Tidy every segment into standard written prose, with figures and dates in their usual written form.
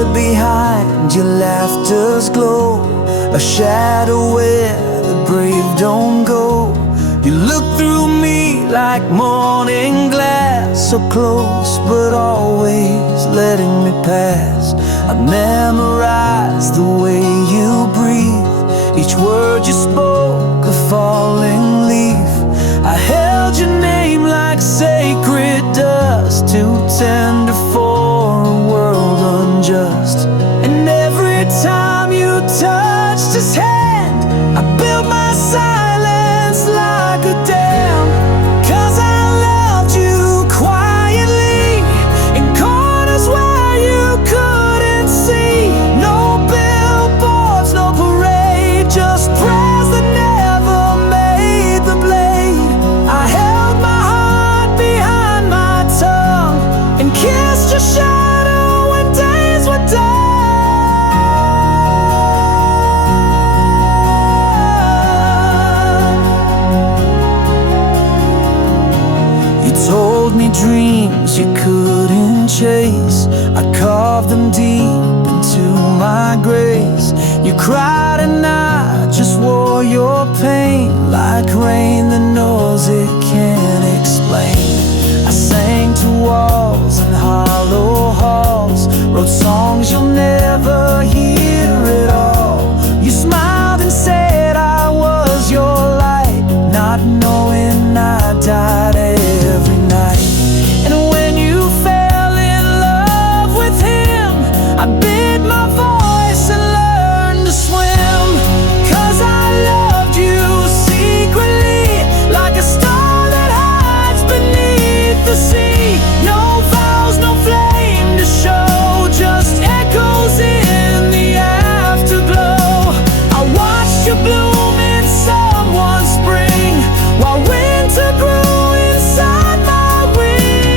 stood behind your laughter's glow, a shadow where the brave don't go. You look through me like morning glass, so close but always letting me pass. I memorized the way you breathe, each word you spoke a falling leaf. I held your name like sacred dust, too tender for a world unjust. And every time you touched his hand, I built my silence like a dam. 'Cause I loved you quietly, in corners where you couldn't see. No billboards, no parade, just prayers that never made the blade. I held my heart behind my tongue and kissed your shadow when days were done. Told me dreams you couldn't chase, I carved them deep into my grace. You cried and I just wore your pain like rain that knows it can't explain. I sang to walls and hollow halls, wrote songs you'll never hear at all. You smiled and said I was your light, not knowing I died every night. And when you fell in love with him, I bid my voice and learned to swim. 'Cause I loved you secretly, like a star that hides beneath the sea. No vows, no flame to show, just echoes in the afterglow. I watched you bloom in someone's spring, while winter grew inside my wings.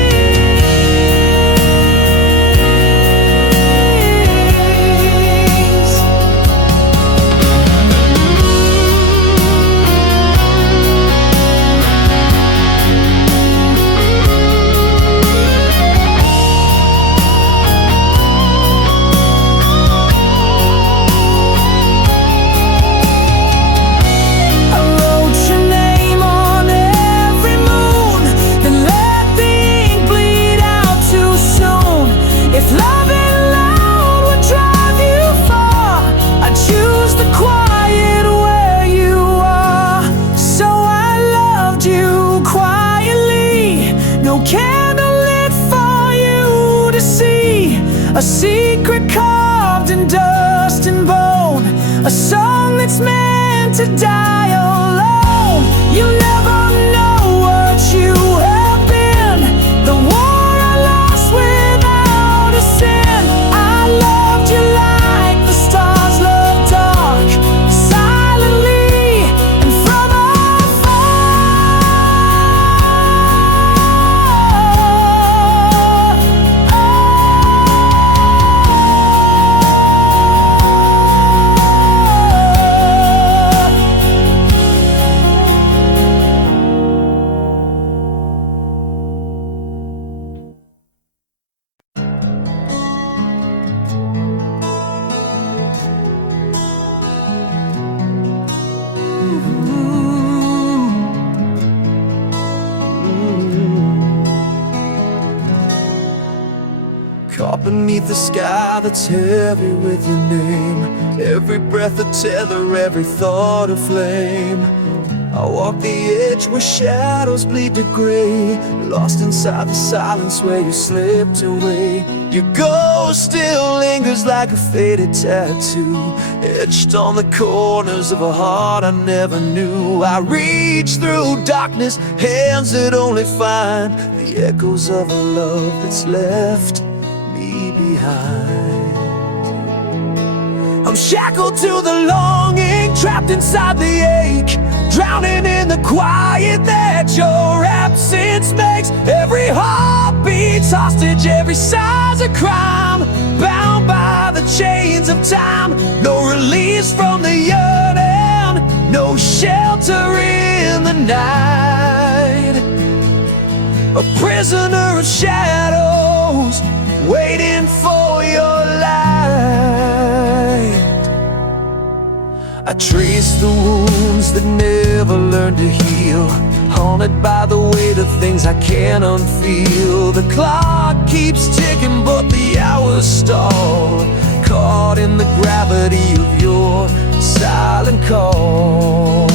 I wrote your name on every moon, then let the ink bleed out too soon. If loving loud would drive you far, I'd choose the quiet where you are. So I loved you quietly, no candle lit for you to see. A secret carved in dust and bone, a song that's meant to die alone. You'll never know what you have been, the war I lost without a sin. I loved you like the stars love dark, silently and from Caught beneath the sky that's heavy with your name, every breath a tether, every thought a flame. I walk the edge where shadows bleed to gray, lost inside the silence where you slipped away. Your ghost still lingers like a faded tattoo, etched on the corners of a heart I never knew. I reach through darkness, hands that only find the echoes of a love that's left behind. I'm shackled to the longing, trapped inside the ache, drowning in the quiet that your absence makes. Every heartbeat's hostage, every sigh's a crime, bound by the chains of time. No release from the yearning, no shelter in the night. A prisoner of shadows, waiting for your light. I trace the wounds that never learned to heal, haunted by the weight of things I can't unfeel. The clock keeps ticking but the hours stall, caught in the gravity of your silent call.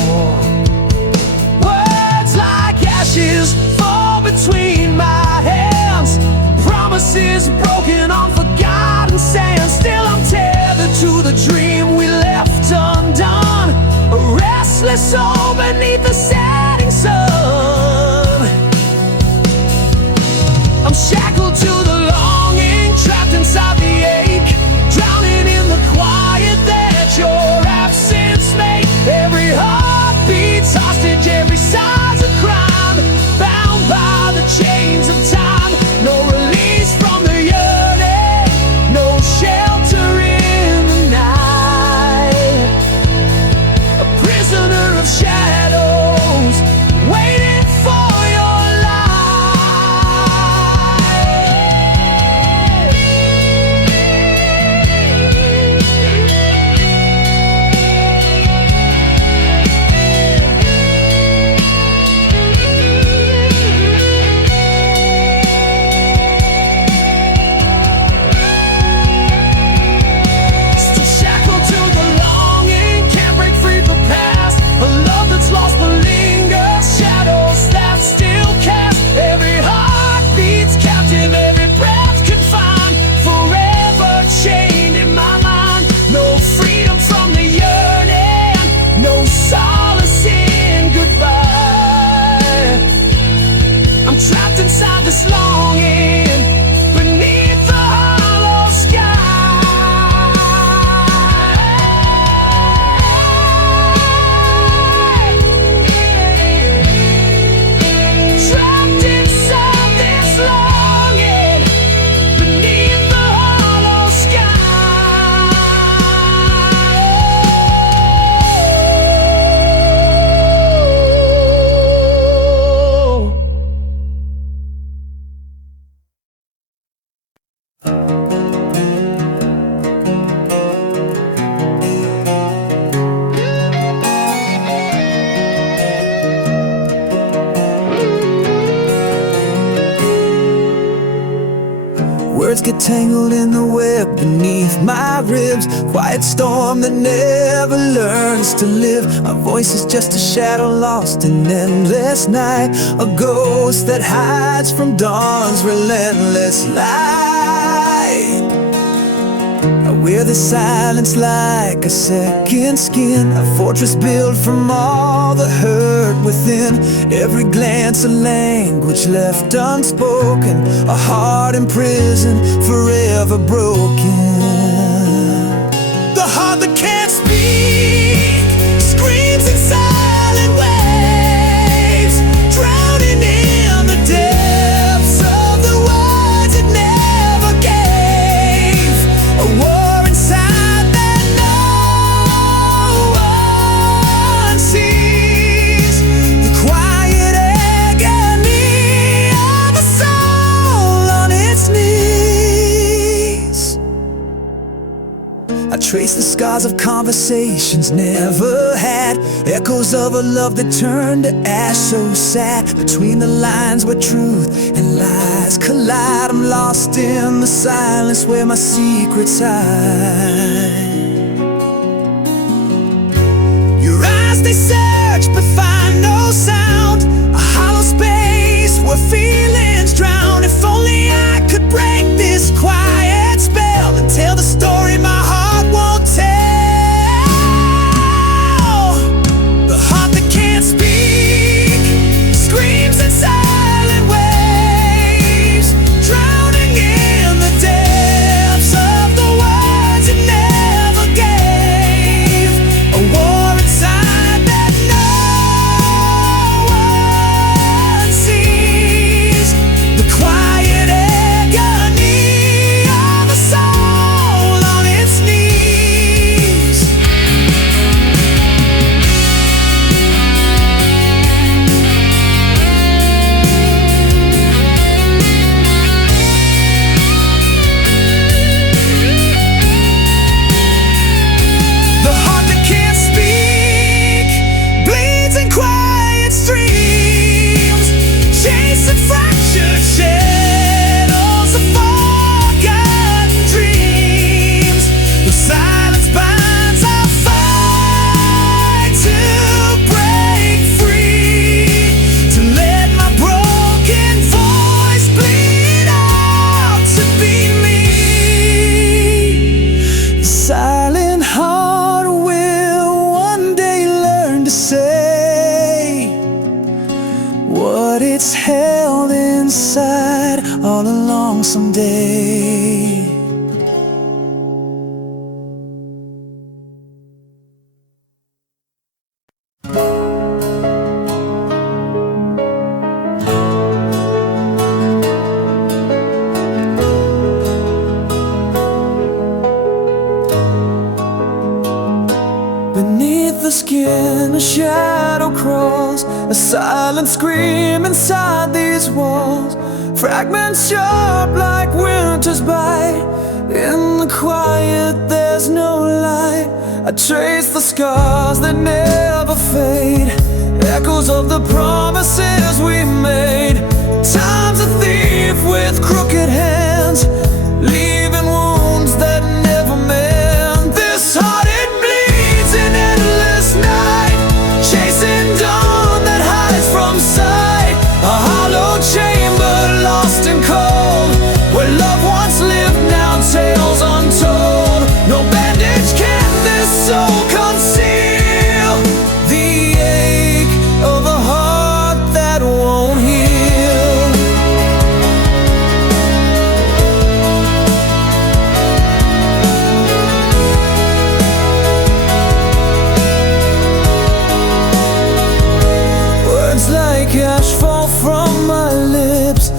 Words like ashes fall between my hands, promises broken on forgotten sand. Still I'm tethered to the dream we left undone, a restless soul beneath the setting sun. I'm shackled to the longing, trapped inside the ache, drowning in the quiet that your absence made. Every heartbeat's hostage, every sigh's a crime, bound by the chains of time. No release from the yearning, no shelter in the night. A prisoner of shadows, waiting for your this longing beneath the hollow sky. Trapped inside this longing beneath the hollow Words get tangled in the web beneath my ribs, quiet storm that never learns to live. My voice is just a shadow lost in endless night, a ghost that hides from dawn's relentless light. I wear the silence like a second skin, a fortress built from all the hurt within. Every glance a language left unspoken, a heart imprisoned, forever broken. The heart that can't speak screams in silent waves, drowning in the depths of the words it never gave. A war inside that no one sees, the quiet agony of a soul on its knees. I trace the scars of conversations never had, echoes of a love that turned to ash, so sad. Between the lines where truth and lies collide, I'm lost in the silence where my secrets hide. Your eyes, they search but find no sound, a hollow space where feelings drown. If only I could break this quiet spell and tell the story my heart won't tell. The heart that can't speak screams in silent waves, drowning in the depths of the words it never gave. A war inside that no one sees, the quiet agony skin, a shadow crawls, a silent scream inside these walls. Fragments sharp like winter's bite. In the quiet there's no light. I trace the scars that never fade, echoes of the promises we made. Time's a thief with crooked hands, leaving wounds that never mend. This heart, it bleeds in endless night, chasing dawn that hides from sight. A hollow chamber lost and cold, where love once lived, now tales untold. No bandage can this soul conceal, the ache of a heart that won't heal. Words like ash fall from my lips,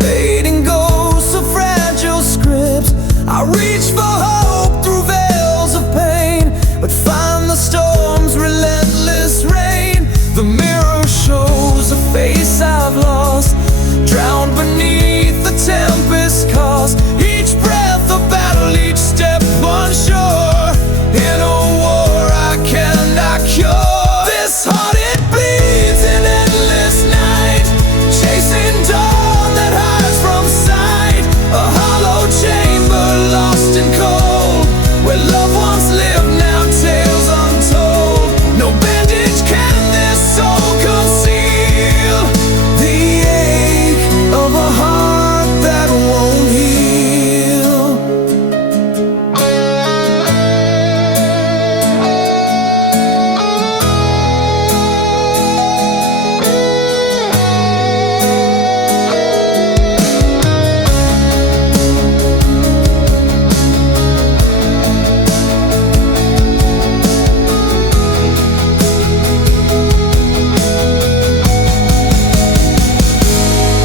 fading ghosts of fragile scripts. I reach for hope through veils of pain, but find the storm's relentless rain. The mirror shows a face I've lost, drowned beneath the tempest cost. Each breath a battle, each step unsure, in a war I cannot cure. This heart, it bleeds in endless night, chasing dawn that hides from sight. A hollow chamber lost and cold, where love once lived, now tales untold. No bandage can this soul conceal, the ache of a heart that won't heal.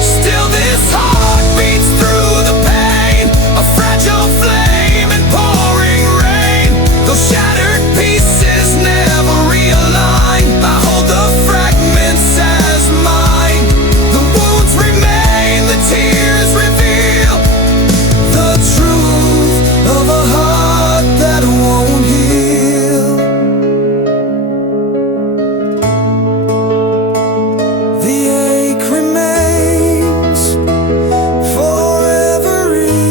Still this heart beats through the pain, a fragile flame in pouring rain. Those shattered pieces never realign. I hold the fragments as mine. The wounds remain, the tears reveal the truth of a heart that won't heal. The ache remains forever real.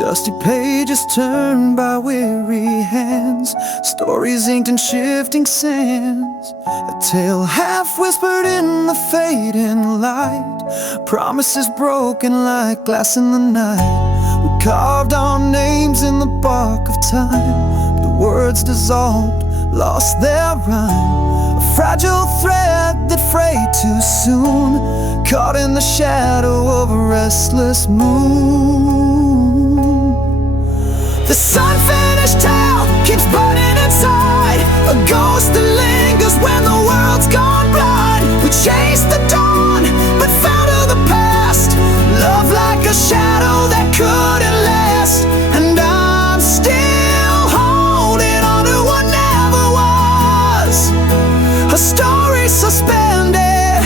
Dusty pages turned by weary hands, stories inked in shifting sands. A tale half whispered in the fading light, promises broken like glass in the night. We carved our names in the bark of time, the words dissolved, lost their rhyme. A fragile thread that frayed too soon, caught in the shadow of a restless moon. This unfinished tale keeps burning inside, a ghost that lingers when the world's gone blind. We chased the dawn, but fell to the past. Love like a shadow that couldn't last, and I'm still holding on to what never was. A story suspended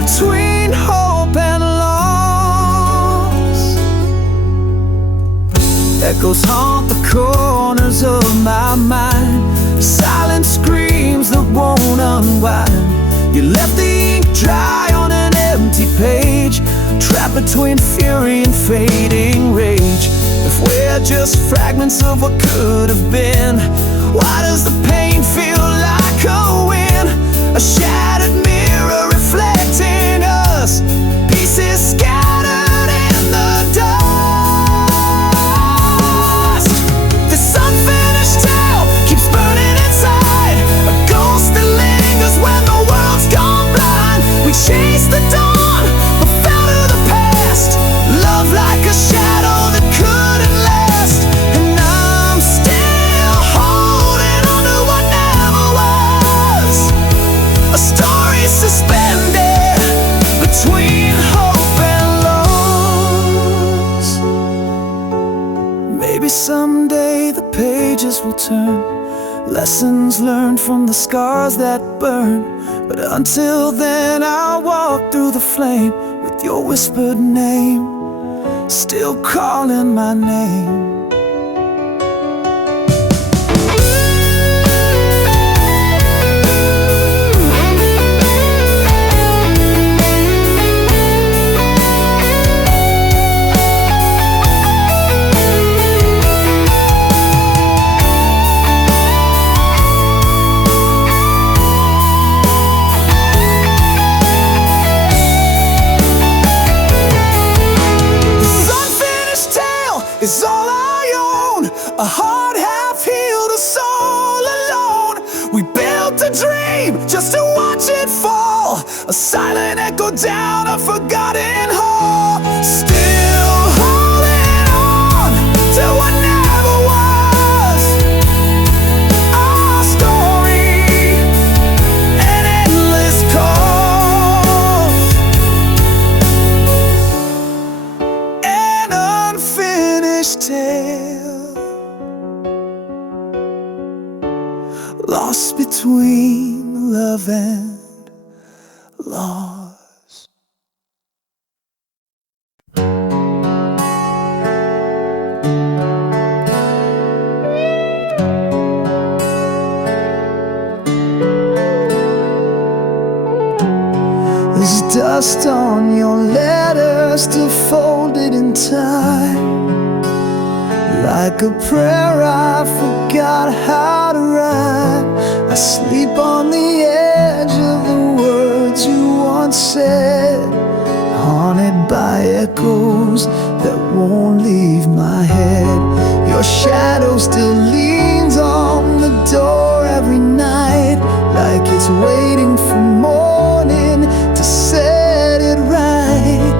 between hope and loss. Echoes haunt the corners of my mind, silent screams that won't unwind. You left the ink dry on an empty page, trapped between fury and fading rage. If we're just fragments of what could have been, why does the pain feel like a win? A shattered mirror reflecting us, pieces scattered in the dust. This unfinished tale keeps burning inside, a ghost that lingers when the world's gone blind. We chased the dawn, but fell to the past. a story suspended between hope and loss. Maybe someday the pages will turn, lessons learned from the scars that burn. But until then I'll walk through the flame with your whispered name still calling my name. Is all I own, a heart half healed, a soul alone. We built a dream just to watch it fall, a silent echo down a forgotten hall. Still holding on to what never was, our story, an endless cause, an unfinished tale, lost between love and loss. There's dust on your letter, still folded in time, like a prayer I forgot how to write. I sleep on the edge of the words you once said, haunted by echoes that won't leave my head. Your shadow still leans on the door every night, like it's waiting for morning to set it right.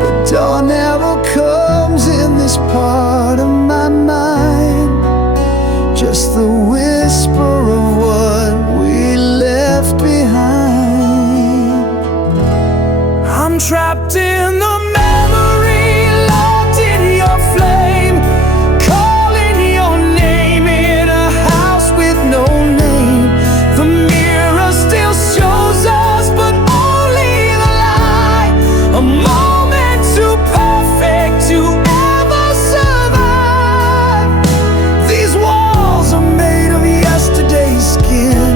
But dawn never comes in this part of my mind, just the whisper of what we left behind. I'm trapped in the memory, locked in your flame, calling your name in a house with no name. The mirror still shows us, but only the lie, a moment too perfect to ever survive. These walls are made of yesterday's skin,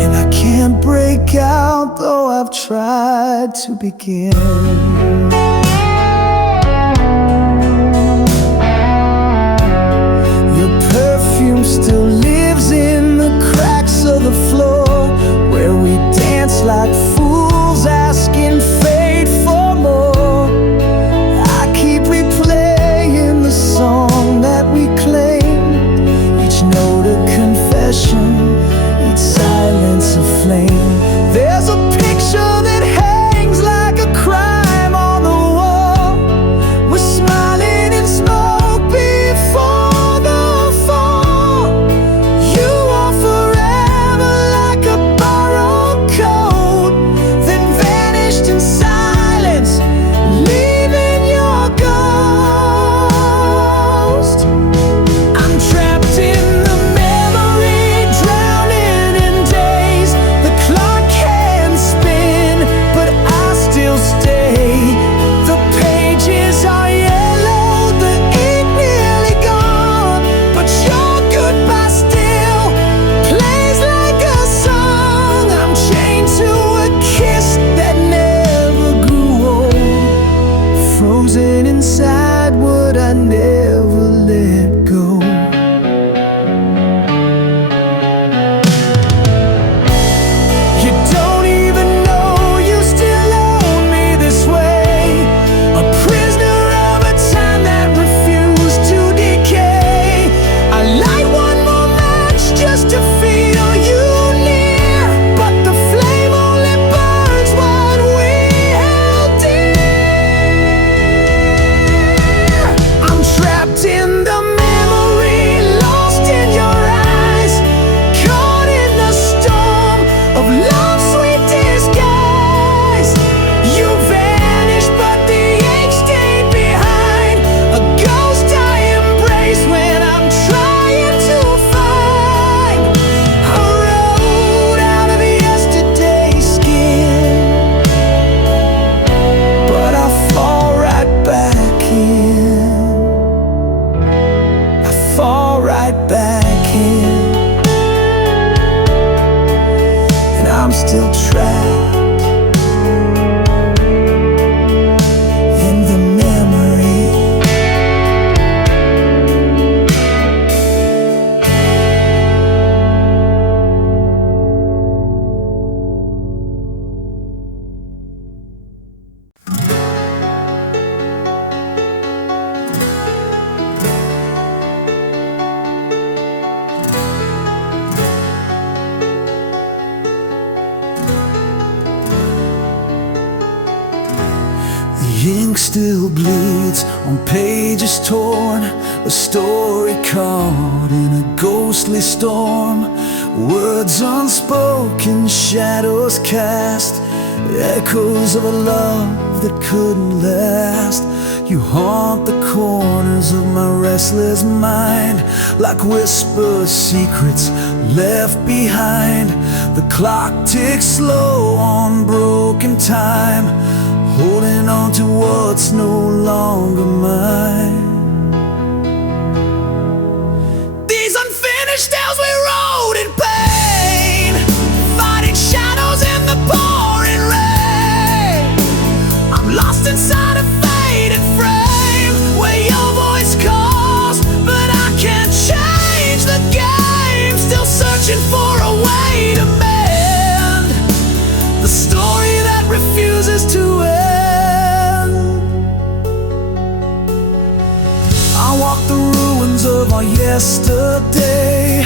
and I can't break out though I've tried to begin. Your perfume still lives in the cracks of the floor, where we dance like fools asking fate for more. I keep replaying the song that we claimed, each note a confession, each silence a flame. There's a picture that hangs like a crime on the wall. We're smiling in smoke before the fall. You are forever like a borrowed coat, still trapped in the memory. The ink still bleeds on pages torn, a story caught in a ghostly storm. Words unspoken, shadows cast, echoes of a love that couldn't last. You haunt the corners of my restless mind, like whispered secrets left behind. The clock ticks slow on broken time, holding on to what's no longer mine. These unfinished tales we wrote in pain, fighting shadows in the pouring rain. I'm lost inside a faded frame where your voice calls, but I can't change the game. Still searching for a way to mend the story that refuses to end. I walk the ruins of our yesterday,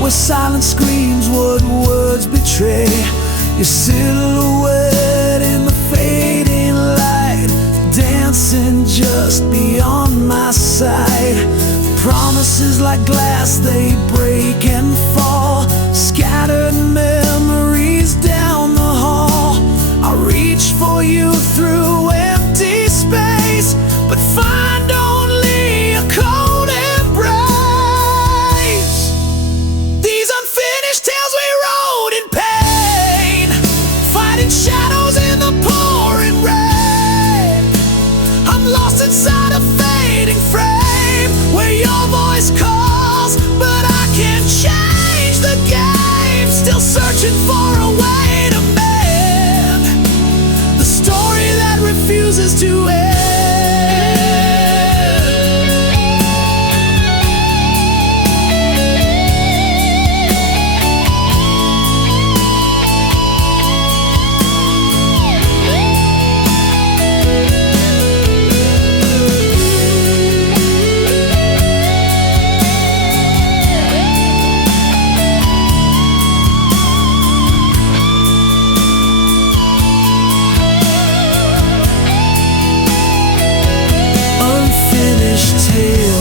where silence screams what words betray. Your silhouette in the fading light, dancing just beyond my sight. Promises like glass, they break and fall, scattered memories down the hall. I reach for you through empty space, but find only a cold embrace. These unfinished tales we wrote in pain, fighting shadows in the pouring rain. I'm lost inside a fading frame where your voice calls, but I can't change the game. Still searching for a way to mend the story that refuses to end.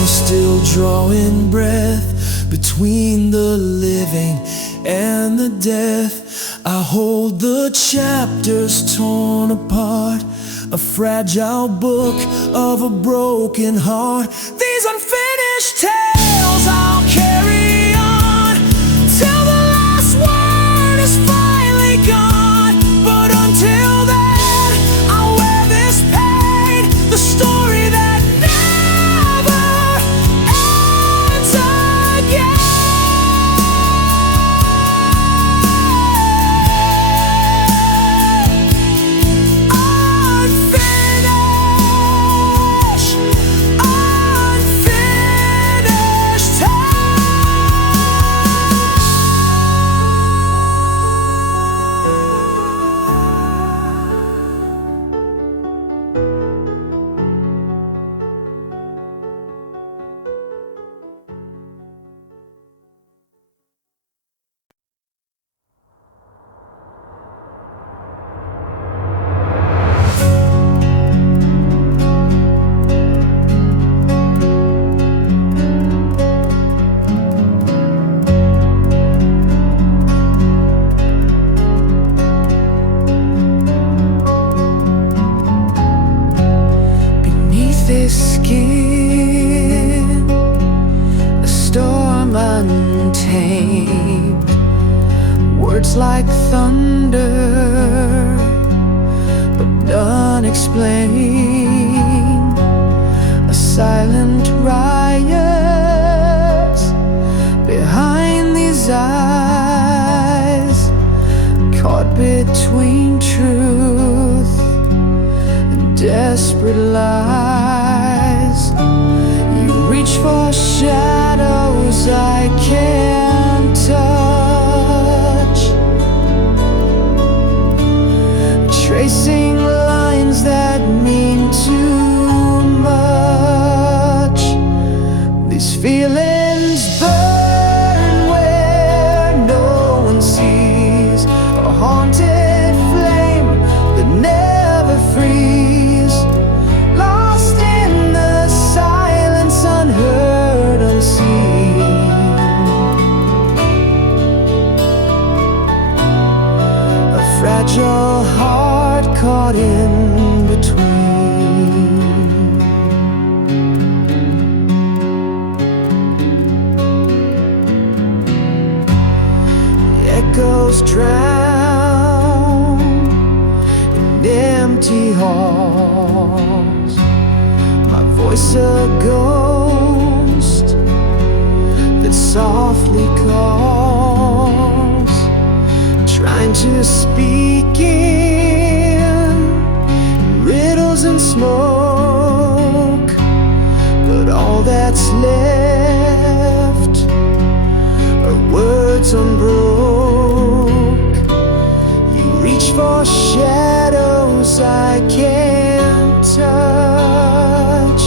Still drawing breath between the living and the death. I hold the chapters torn apart, a fragile book of a broken heart. These unfinished tales I'll carry on till the last word is finally gone. But until then, I'll wear this pain, the story that like thunder, but unexplained. A silent riot behind these eyes, caught between truth and desperate lies. You reach for shadows I can't touch, tracing lines that mean too much. These feelings burn where no one sees, a haunted flame that never frees, lost in the silence, unheard, unseen. A fragile heart caught in between. Echoes drown in empty halls, my voice a ghost that softly calls, trying to speak in riddles and smoke, but all that's left are words unbroke. You reach for shadows I can't touch,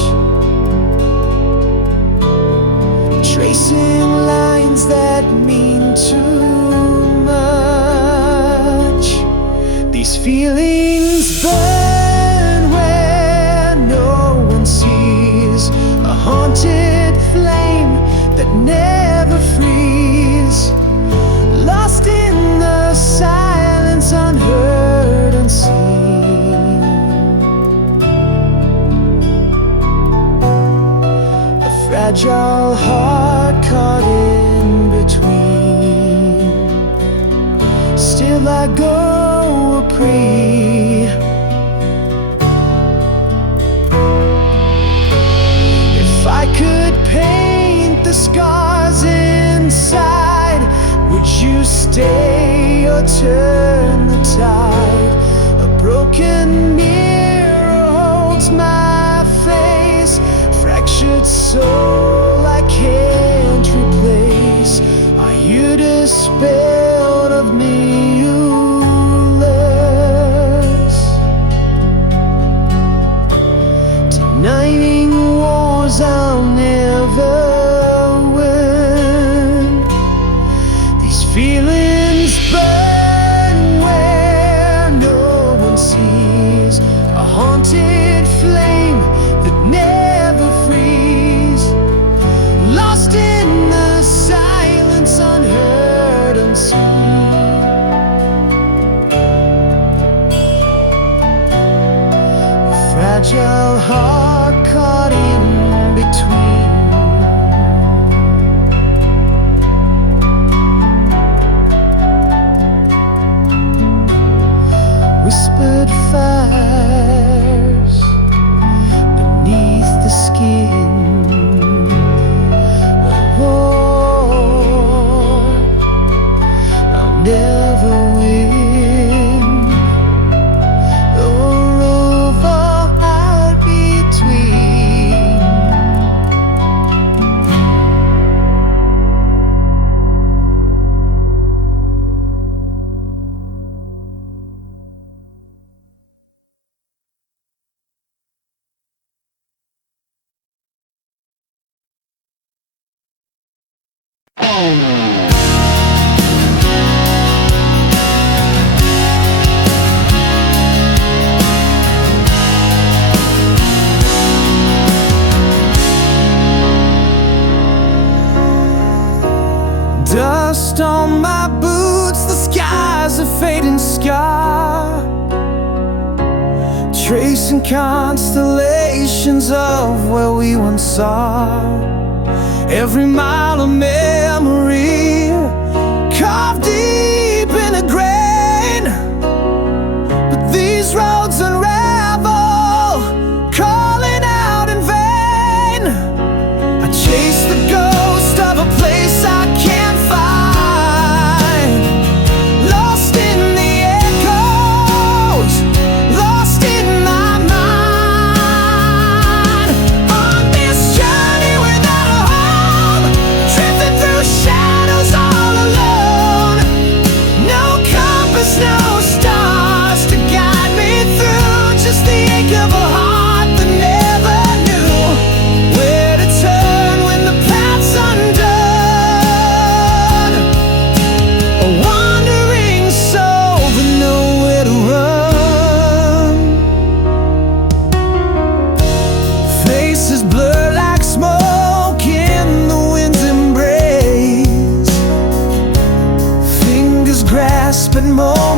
tracing lines that mean too much. These feelings burn where no one sees, a haunted flame that never frees, lost in the silence, unheard, unseen. A fragile heart caught in between. Still I go a pray. If I could paint the scars inside, would you stay or turn the tide? A broken mirror holds my face, fractured soul I can't replace. Are you dispelled of me, you less? Denying wars I'll never win. These feelings burn where no one sees, a haunted flame that never frees, lost in the silence, unheard, unseen. A fragile heart caught in between. Whispered fires beneath the skin, a war I'll never win, a rover out between. Dust on my boots, the sky's a fading scar, tracing constellations of where we once saw. Every mile of memory carved deep in the grain, but these roads unravel, calling out in vain. I chase the ghost of a place I can't find, lost in the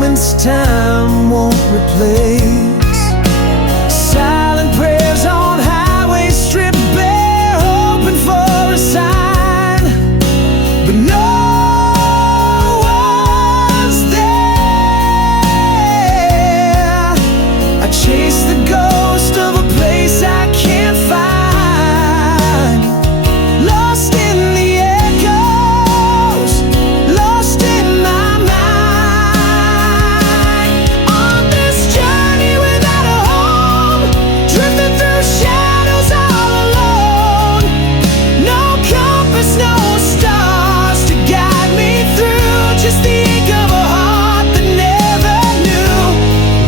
moments time won't replace. Silent prayers on highways stripped bare, hoping for a sign, but no one's there. I chase the ghost of a place I can't find, lost in the echoes, lost in my mind. On this journey without a home, drifting through shadows all alone. No compass, no stars to guide me through, just the ache of a heart that never knew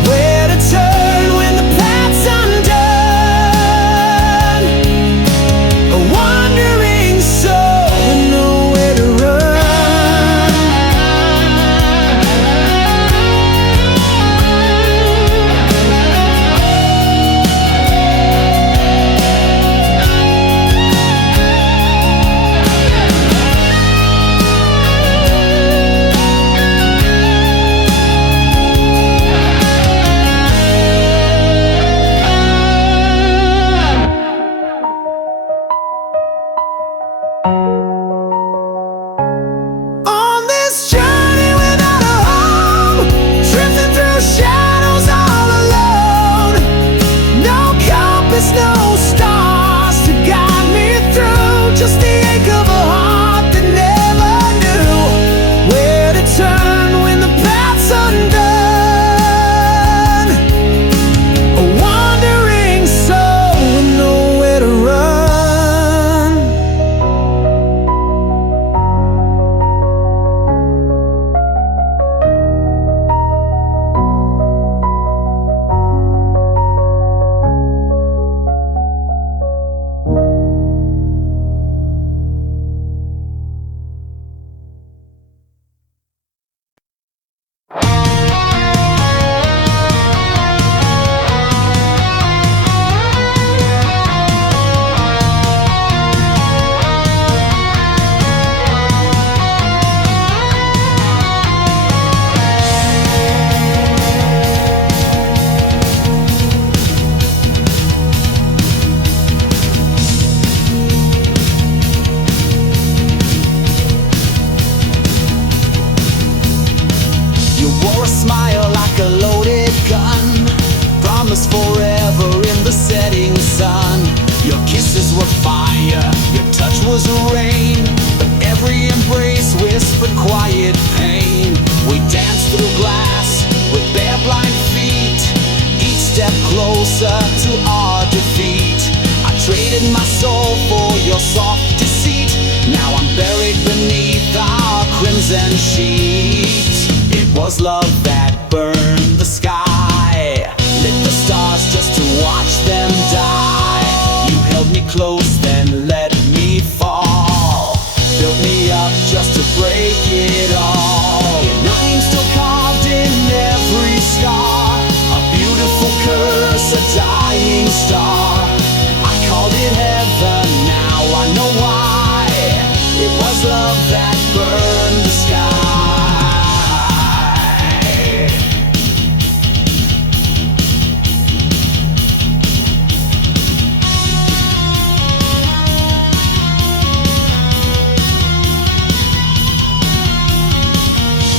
where to turn when the path's undone. A wandering soul with nowhere to run. On this journey without a home, drifting through shadows all alone. No compass, no stars to guide me through, just the ache of a heart that never knew where to turn when the path's undone. A wandering soul with nowhere to run. You wore a smile like a loaded gun, promised forever in the setting sun. Your kisses were fire, your touch was rain, but every embrace whispered quiet pain. We danced through glass with bare blind feet, each step closer to our defeat. I traded my soul for your soft deceit. Now I'm buried beneath our crimson sheet. It was love that burned the sky, lit the stars just to watch them die. You held me close, then let me fall, built me up just to break it all. Your name still carved in every scar, a beautiful curse, a dying star. I called it heaven, now I know why. It was love that burned the sky.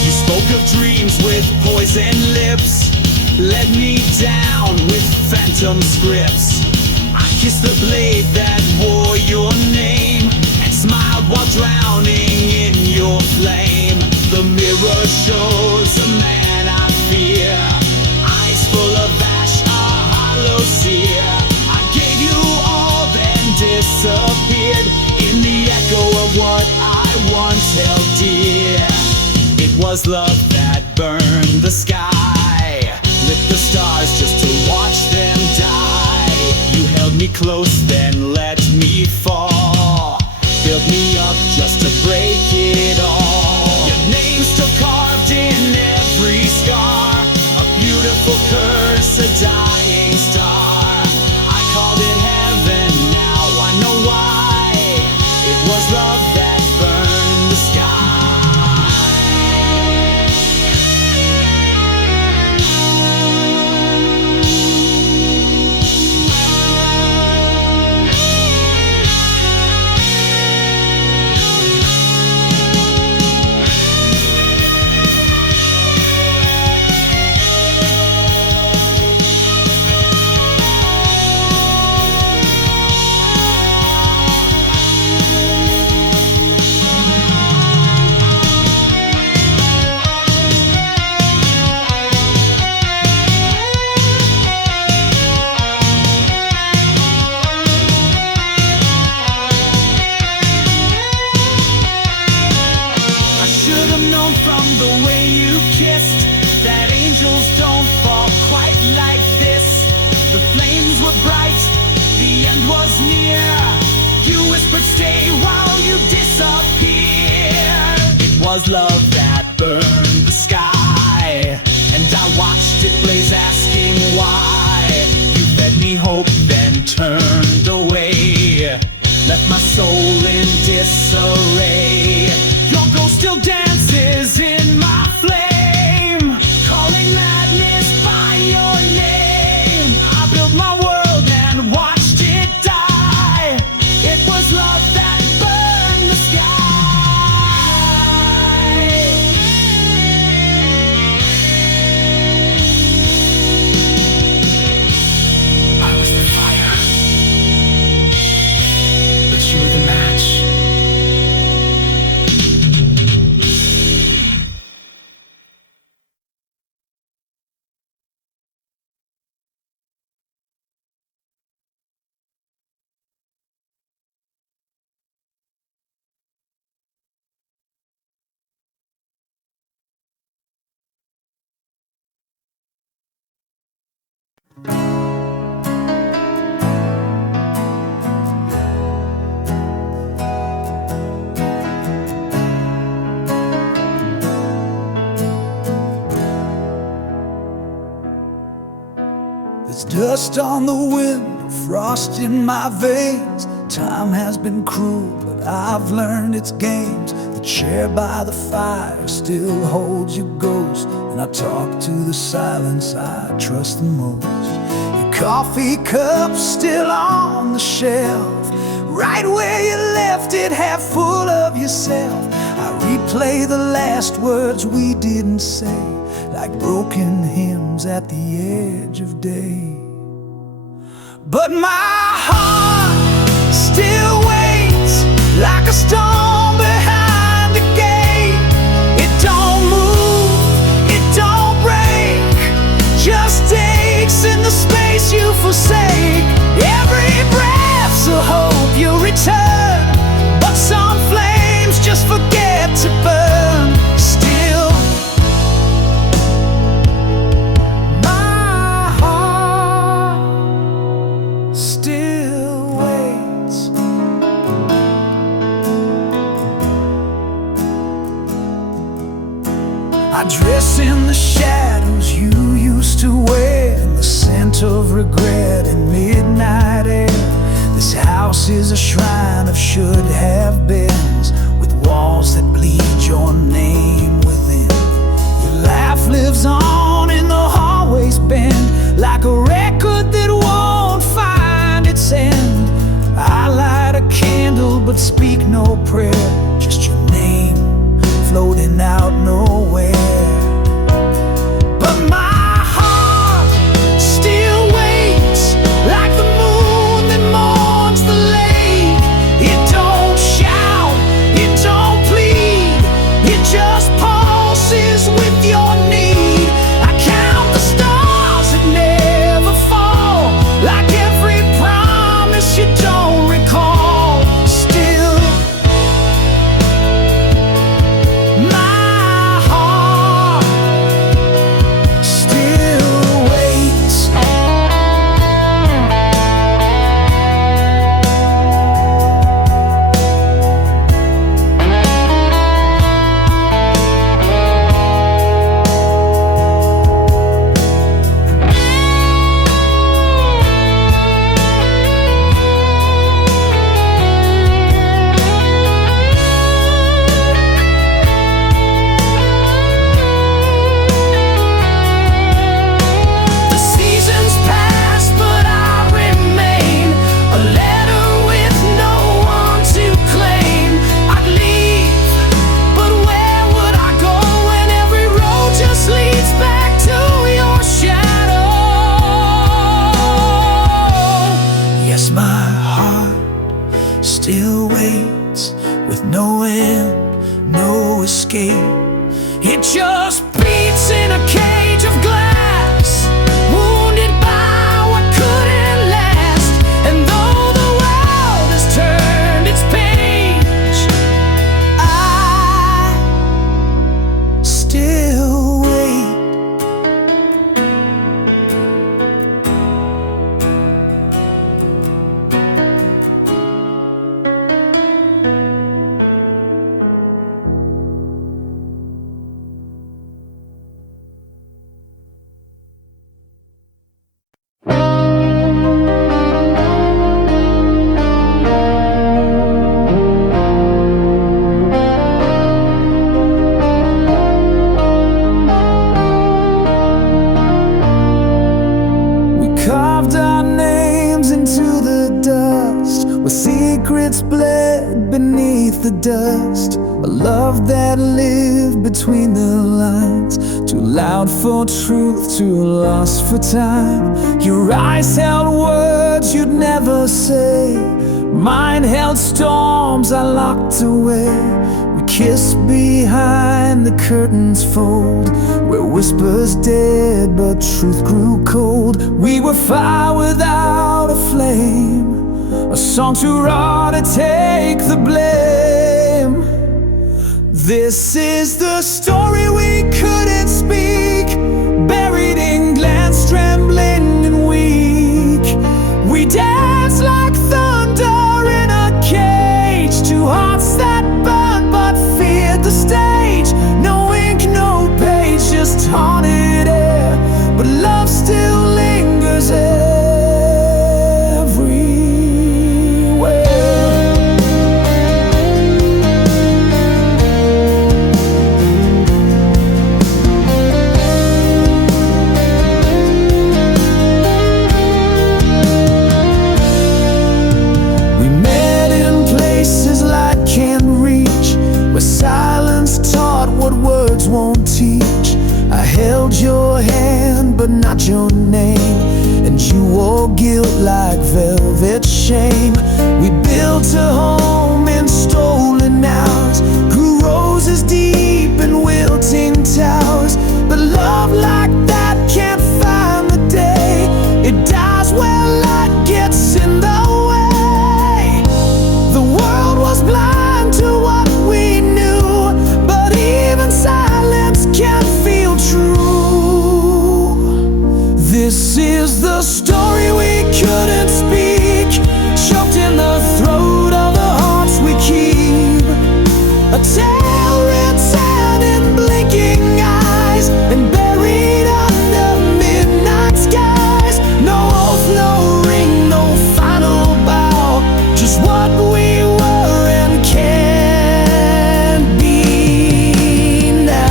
You spoke of dreams with poison lips, led me down with phantom scripts. I kissed the blade that wore your name, and smiled while drowning in your flame. The mirror shows a man I fear, eyes full of ash, a hollow sear. I gave you all, then disappeared in the echo of what I once held dear. It was love that burned the sky, lit the stars just to watch them die. You held me close, then let me fall, built me up just to break it all. Your name's still carved in every scar, a beautiful curse, a dying star. I called it heaven, now I know why. It was love that burned the sky. end was near. You whispered stay while you disappeared. It was love that burned the sky, and I watched it blaze asking why. You fed me hope then turned away, left my soul in disarray. Your ghost still dances in my flame, calling madness by your name. I built my world and watched it die. It was love that burned the sky. I was the fire, but you were the match. There's dust on the wind, frost in my veins. Time has been cruel, but I've learned its games. The chair by the fire still holds your ghost, and I talk to the silence I trust the most. Your coffee cup's still on the shelf, right where you left it, half full of yourself. I replay the last words we didn't say, like broken hymns at the edge of day. But my heart still waits like a stone behind a gate. It don't move, it don't break, just aches in the space you forsake. Every breath's a hope you'll return, but some flames just forget to burn. Still, my heart still waits. the dust, a love that lived between the lines, too loud for truth, too lost for time. Your eyes held words you'd never say, mine held storms I locked away. We kissed behind the curtains fold, where whispers dead but truth grew cold. We were fire without a flame, a song too raw to take the blame. This is the story we couldn't speak, buried in glance, trembling and weak. We danced like thunder in a cage, two hearts that burned but feared the stage. No ink, no page, just haunted air, but love still lingers won't teach. I held your hand but not your name, and you wore guilt like velvet shame. We built a home in stolen hours, grew roses deep in wilting towers. But love like that can't find the day, it dies where light gets in the way. The world was blind to what we knew, but even silence can't feel true. This is the story we couldn't speak, choked in the throat of the hearts we keep. A tale written in blinking eyes and buried under midnight skies. No oath, no ring, no final bow, just what we were and can't be now.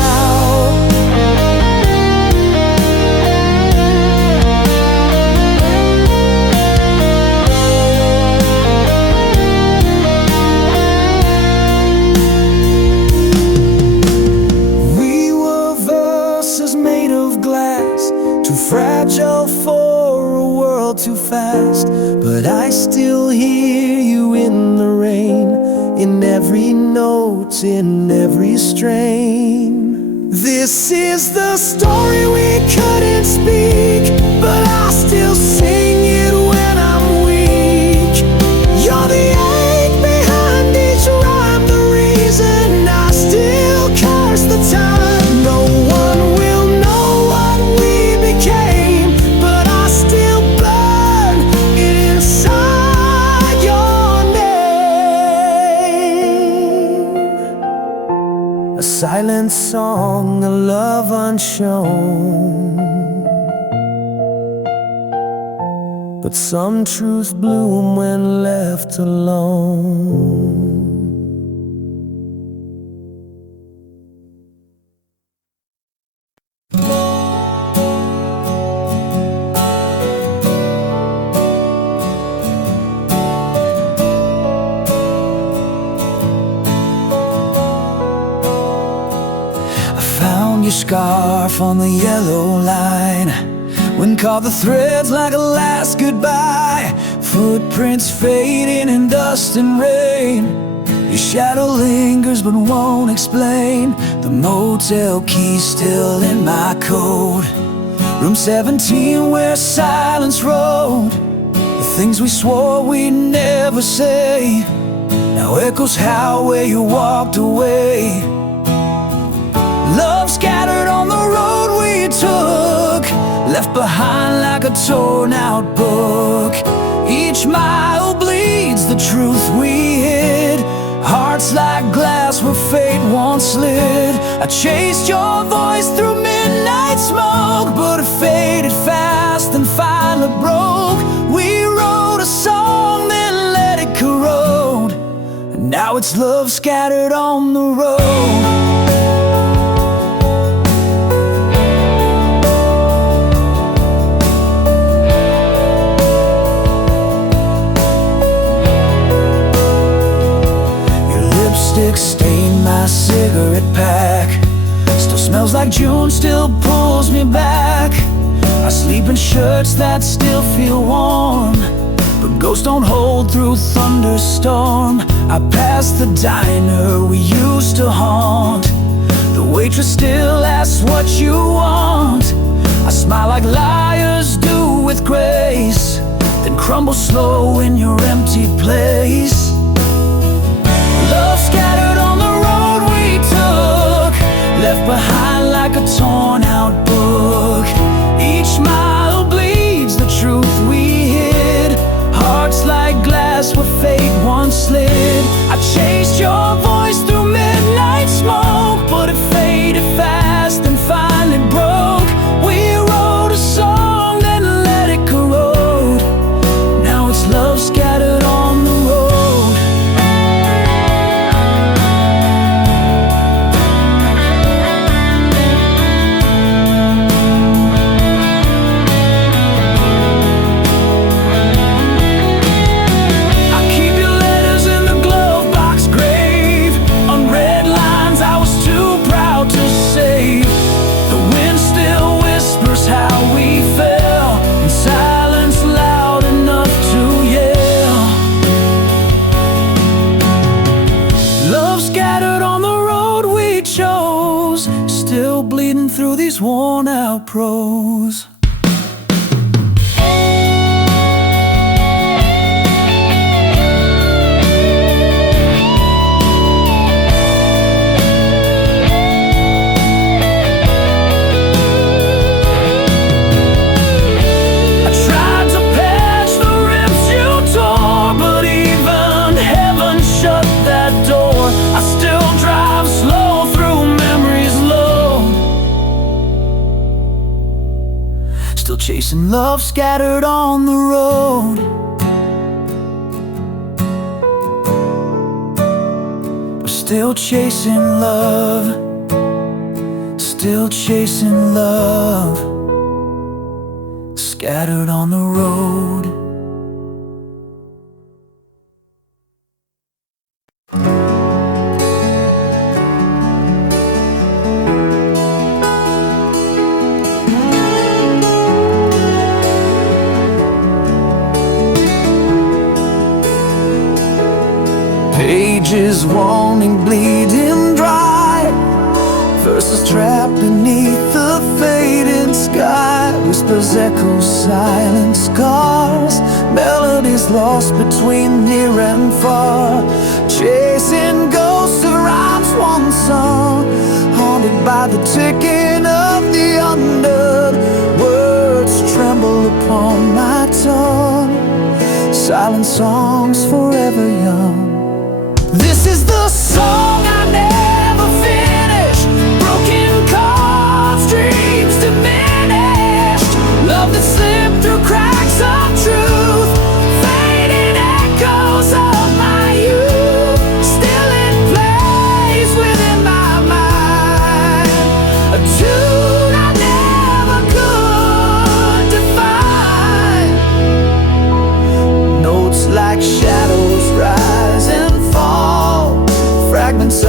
We were verses made of glass, too fragile for a world too fast. But I still hear you in the rain, in every note, in every strain. This is the story we couldn't speak, but I still sing it when I'm weak. You're the ache behind each rhyme, the reason I still curse the time. No one will know what we became, but I still burn inside your name. A silent song, a love unshown, but some truths bloom when left alone. Your scarf on the yellow line, when caught the threads like a last goodbye. Footprints fading in dust and rain, your shadow lingers but won't explain. The motel key still in my coat, room 17 where silence rode. The things we swore we'd never say now echoes how where you walked away. Love scattered on the road we took, left behind like a torn out book. Each mile bleeds the truth we hid, hearts like glass where fate once slid. I chased your voice through midnight smoke, but it faded fast and finally broke. We wrote a song then let it corrode, and now it's love scattered on the road. June still pulls me back. I sleep in shirts that still feel warm, but ghosts don't hold through thunderstorm. I pass the diner we used to haunt. The waitress still asks what you want. I smile like liars do with grace, then crumble slow in your empty place. Love scattered on the road we took, left behind like a torn out book. Each mile bleeds the truth we hid, hearts like glass where fate once slid. I chased your voice through midnight smoke, but it faded fast and finally broke. We wrote a song, then let it corrode. Now it's love scattered on the road. Still bleeding through these worn out prose. I tried to patch the rips you tore, but even heaven shut that door. I still drive slow through memories low, still chasing love scattered on the road. We're still chasing love, still chasing love, scattered on the road. Pages wanting bleeding dry, verses trapped beneath the fading sky. Whispers echo silent scars, melodies lost between near and far. Chasing ghosts of rhymes once sung, haunted by the ticking of the undead. Words tremble upon my tongue, silent songs forever young. This is the song I never finished, broken chords, dreams diminished, love that slipped through cracks of truth, fading echoes of my youth, still in place within my mind, a tune I never could define. Notes like shadows rise and fall, fragments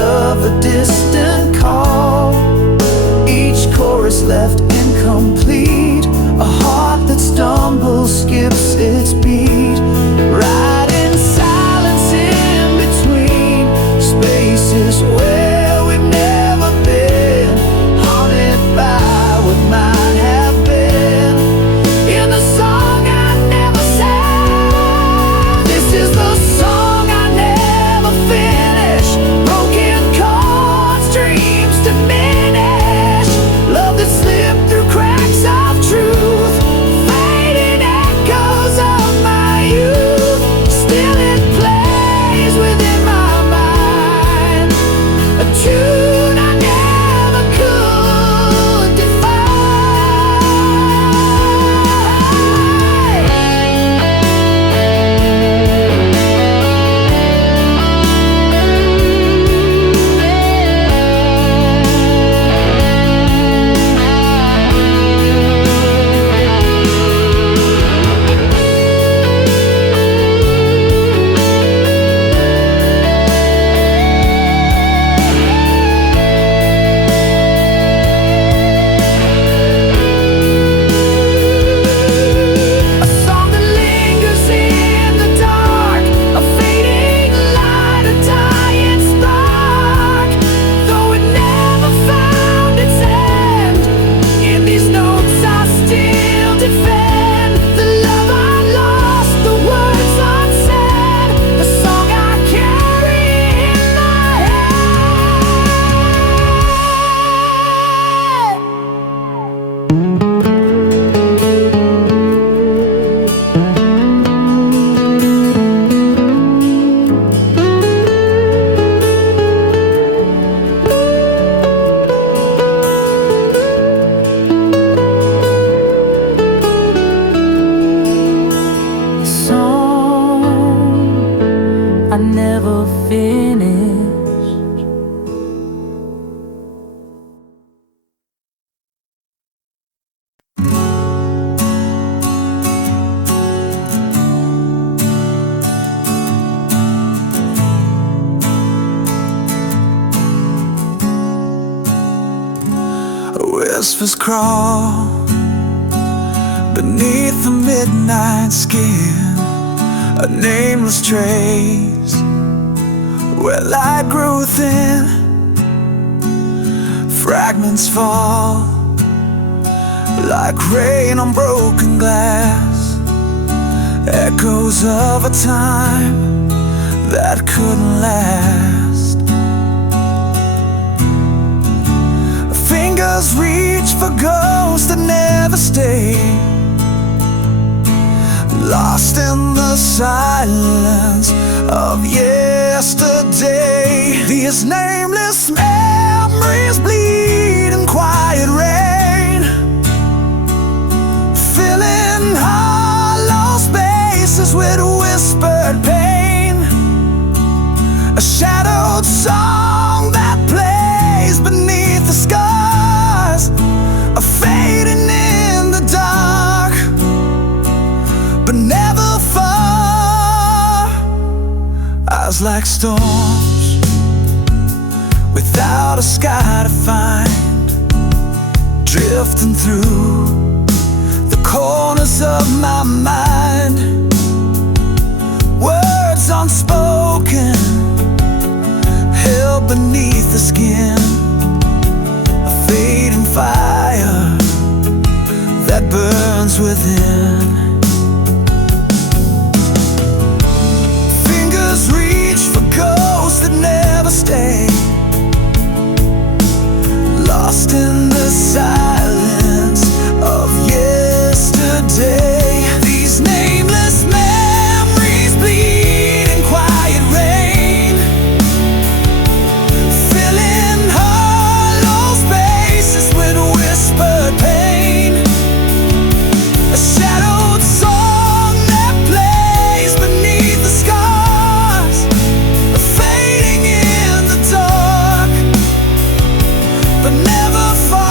whispers crawl beneath the midnight skin, a nameless trace where light grew thin. Fragments fall like rain on broken glass, echoes of a time that couldn't last. Fingers reach for ghosts that never stay, lost in the silence of yesterday. These nameless memories bleed in quiet rain, filling hollow spaces with whispered pain. A shadowed song that plays beneath the scars, a fading in the dark, but never far. Eyes like storms without a sky to find, drifting through the corners of my mind. Words unspoken, held beneath the skin, a fading fire that burns within. Fingers reach for ghosts that never stay, lost in the silence of yesterday. These nameless memories bleed in quiet rain, filling hollow spaces with whispered pain. A shadowed song that plays beneath the scars, fading in the dark, but never far.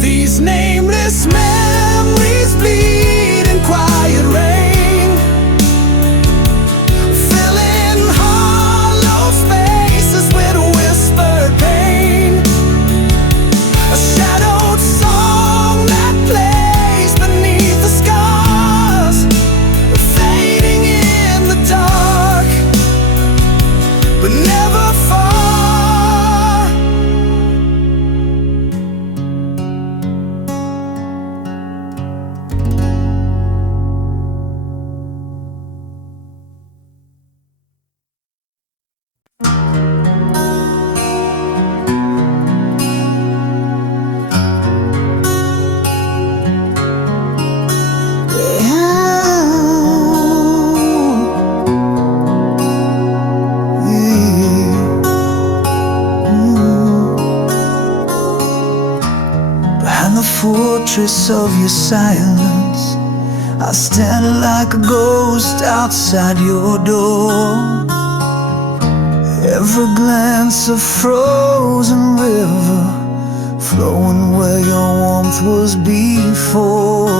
These nameless memories bleed in quiet rain, filling hollow spaces with whispered pain. A shadowed song that plays beneath the scars, fading in the dark, but never far. Behind the fortress of your silence, I stand like a ghost outside your door. Every glance a frozen river, flowing where your warmth was before.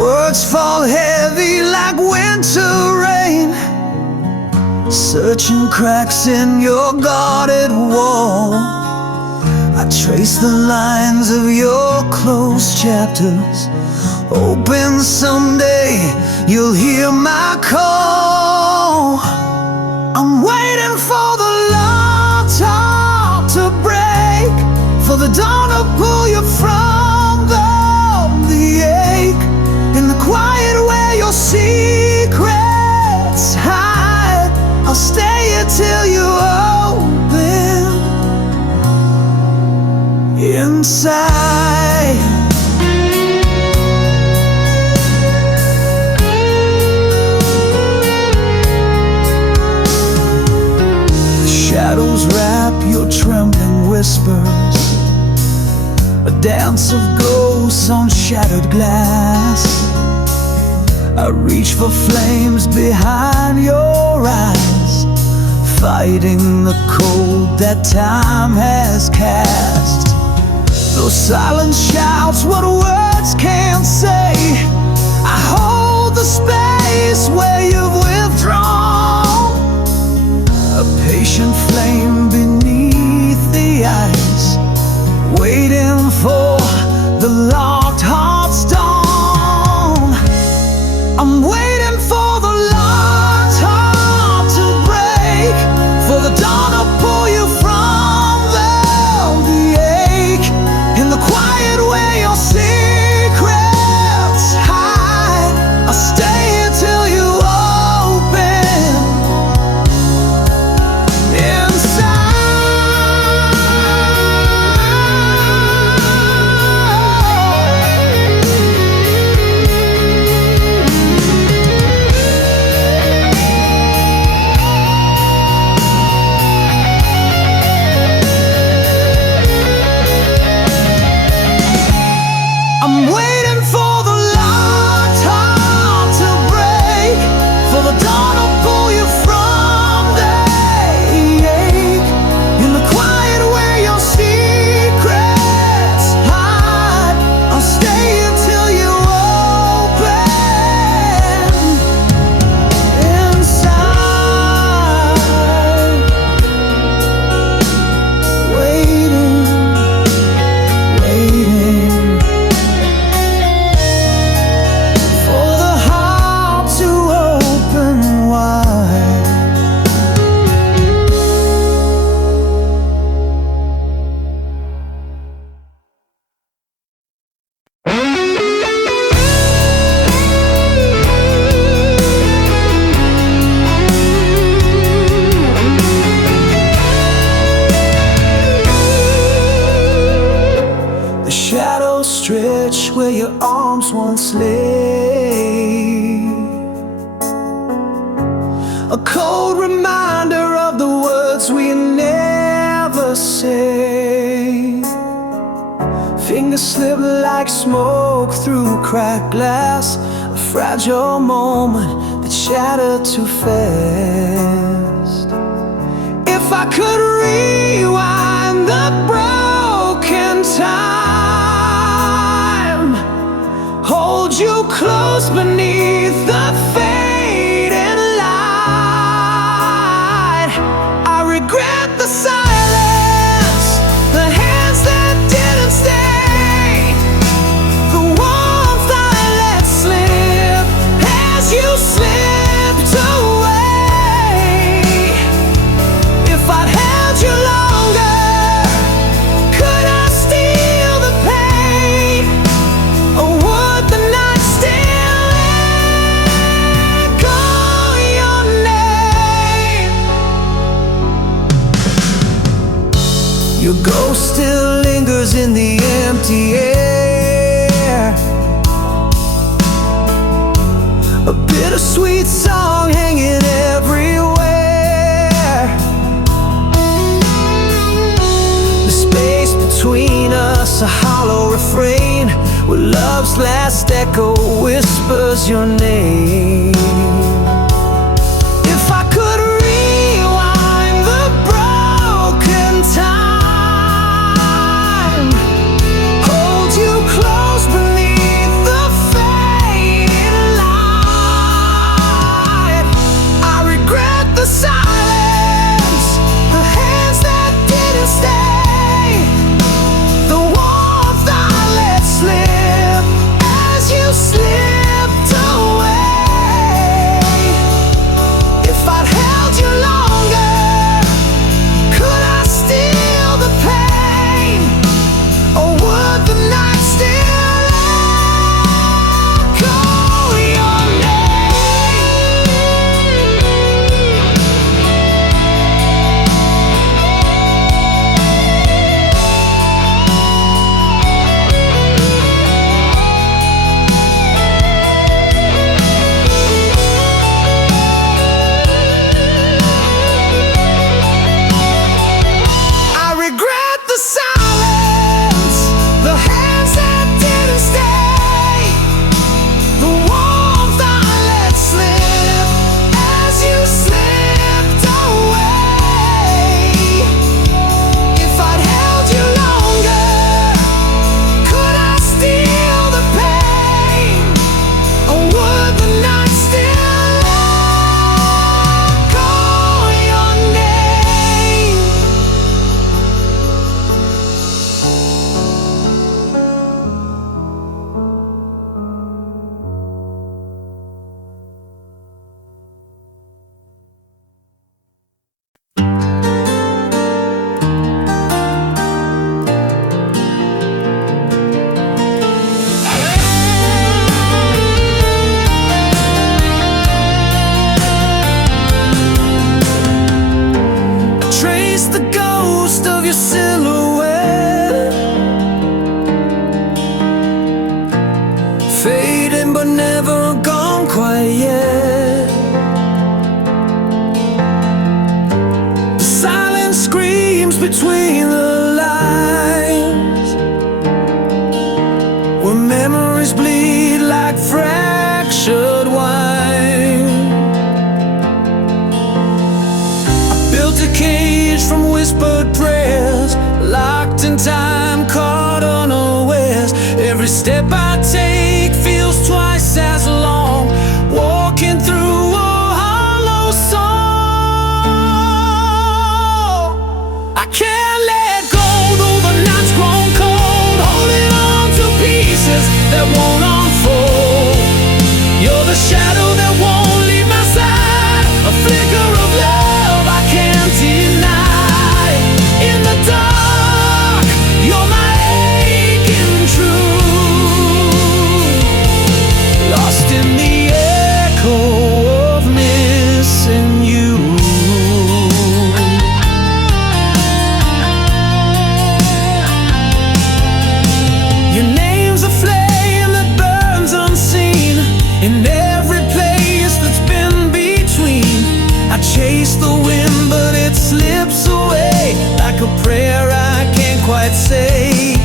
Words fall heavy like winter rain, searching cracks in your guarded wall. I trace the lines of your closed chapters, hoping someday you'll hear my call. I'm waiting for the long talk to break, for the dawn to pull you from the ache whispers, a dance of ghosts on shattered glass. I reach for flames behind your eyes, fighting the cold that time has cast. Though silence shouts what words can't say, I hold the space where you've withdrawn, a patient flame beneath the ice, waiting for the locked heart's dawn. I'm waiting for the locked heart to break, for the dawn to pull you from the ache, in the quiet where your secrets hide. I'll stay here till you open I'm waiting for the locked heart to break, for the dawn to pull you from the ache, in the quiet where your secrets hide. I'll stay here till you open inside, waiting, waiting for the heart to open wide. The shadows stretch where your arms once lay, a cold reminder of the words we never say. Fingers slip like smoke through cracked glass, a fragile moment that shattered too fast. If I could rewind the broken time, hold you close beneath the fading light, I regret the silence, the hands that didn't stay, the warmth I let slip as you slipped away. If I'd held you longer, could I steal the pain, or would the night still echo your name? Your ghost still lingers in the empty air, a bittersweet song hanging everywhere. The space between us, a hollow refrain, where love's last echo whispers your name. If I could rewind the broken time, hold you close beneath the fading light, I regret the silence, the hands that didn't stay, the warmth I let slip as you slipped away. in time, caught unawares. Every step I take feels twice as long, walking through a hollow soul. I can't let go, though the night's grown cold, holding on to pieces that won't unfold. You're the shadow that won't leave my side, a flicker of love I can't deny. In the dark, you're my aching truth, lost in the echo of missing you. Your name's a flame that burns unseen in every place that's been between. I chase the wind, but it slips away like a prayer I can't quite say.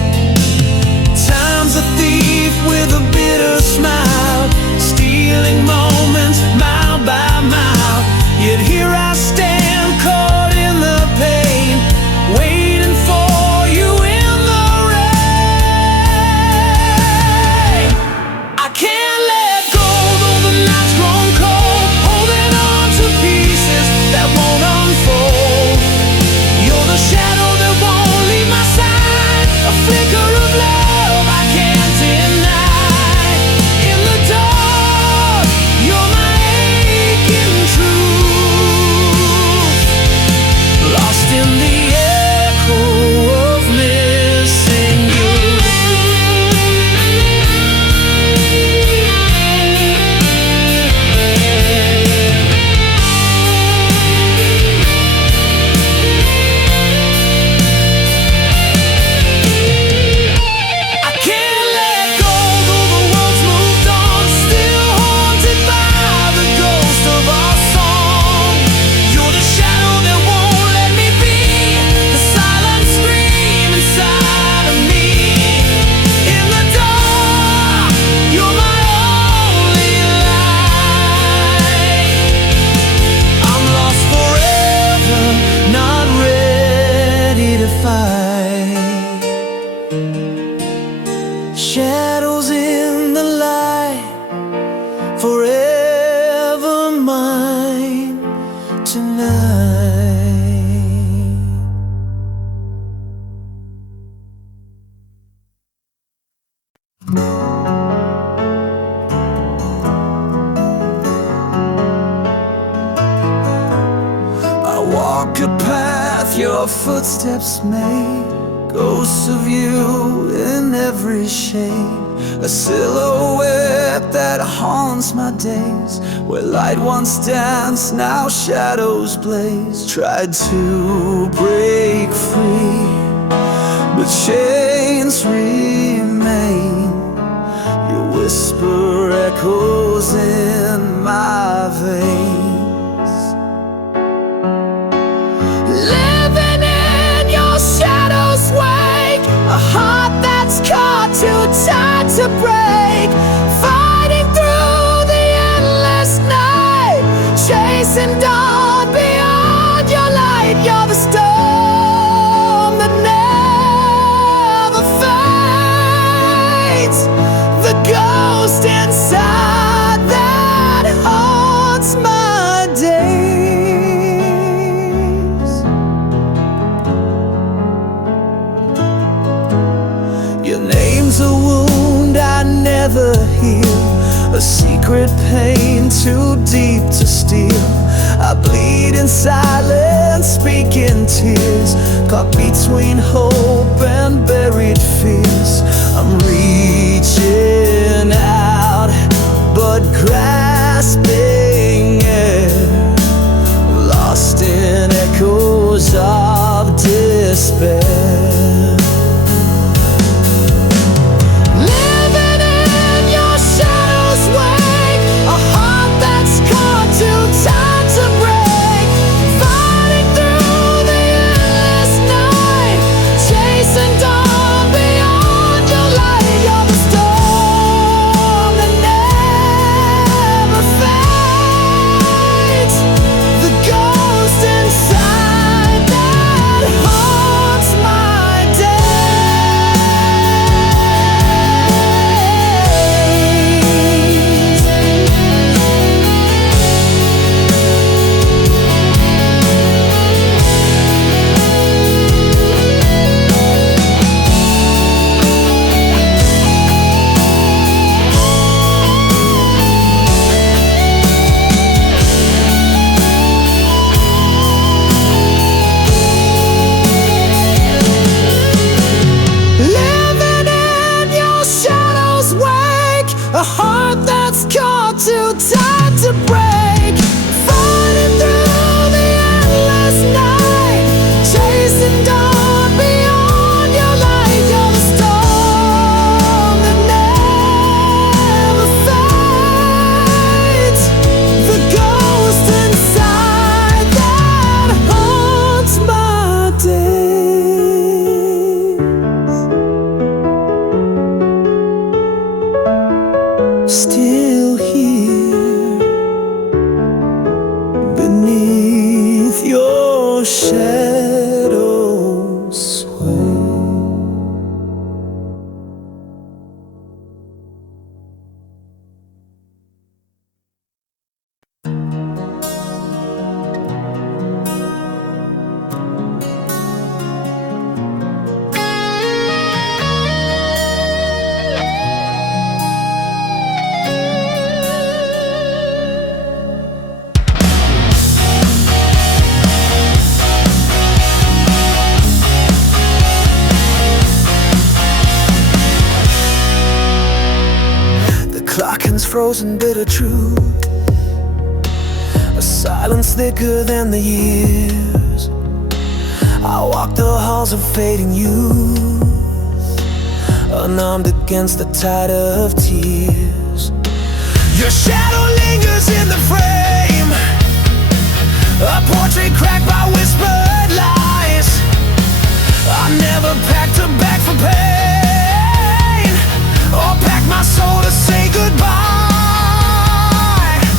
Time's a thief with a bitter smile, stealing moments mile by mile. Yet here I stand, caught in the pain, waiting for you in the rain. I can't let go, though the night's grown cold, holding on to pieces that won't unfold. You're the shadow that won't leave my side, a flicker of love I can't deny. In the dark, you're my aching truth, lost in the echo of missing you. I can't let go, though the world's moved on, still haunted by the ghost of our song. You're the shadow that won't let me be, the silent scream inside of me. In the dark, you're my only light. I'm lost forever, not ready to fight. Shadows in the light, forever mine tonight. I walk a path your footsteps made, ghosts of you in every shade, a silhouette that haunts my days. Where light once danced, now shadows blaze. Tried to break free, but chains remain. Your whisper echoes in my veins. Living in your shadow's wake, a heart that's caught too tight to break. Fighting through the endless night, chasing dawn beyond your light. You're the storm that never fades, the ghost inside that haunts my days. Your name's a wound I never heal, a secret pain too deep to steal. I bleed in silence, speak in tears, caught between hope and buried fears. I'm reaching out, but grasping air, lost in echoes of despair. Living in your shadow's wake, a heart that's caught too tight to break. Fighting through the endless night, chasing dawn beyond your light. You're the storm that never fades, your shadows sway. Clocking's frozen bitter truth, a silence thicker than the years. I walk the halls of fading youth, unarmed against the tide of tears. Your shadow lingers in the frame, a portrait cracked by whispered lies. I never packed a bag for pain, or packed my soul to say goodbye.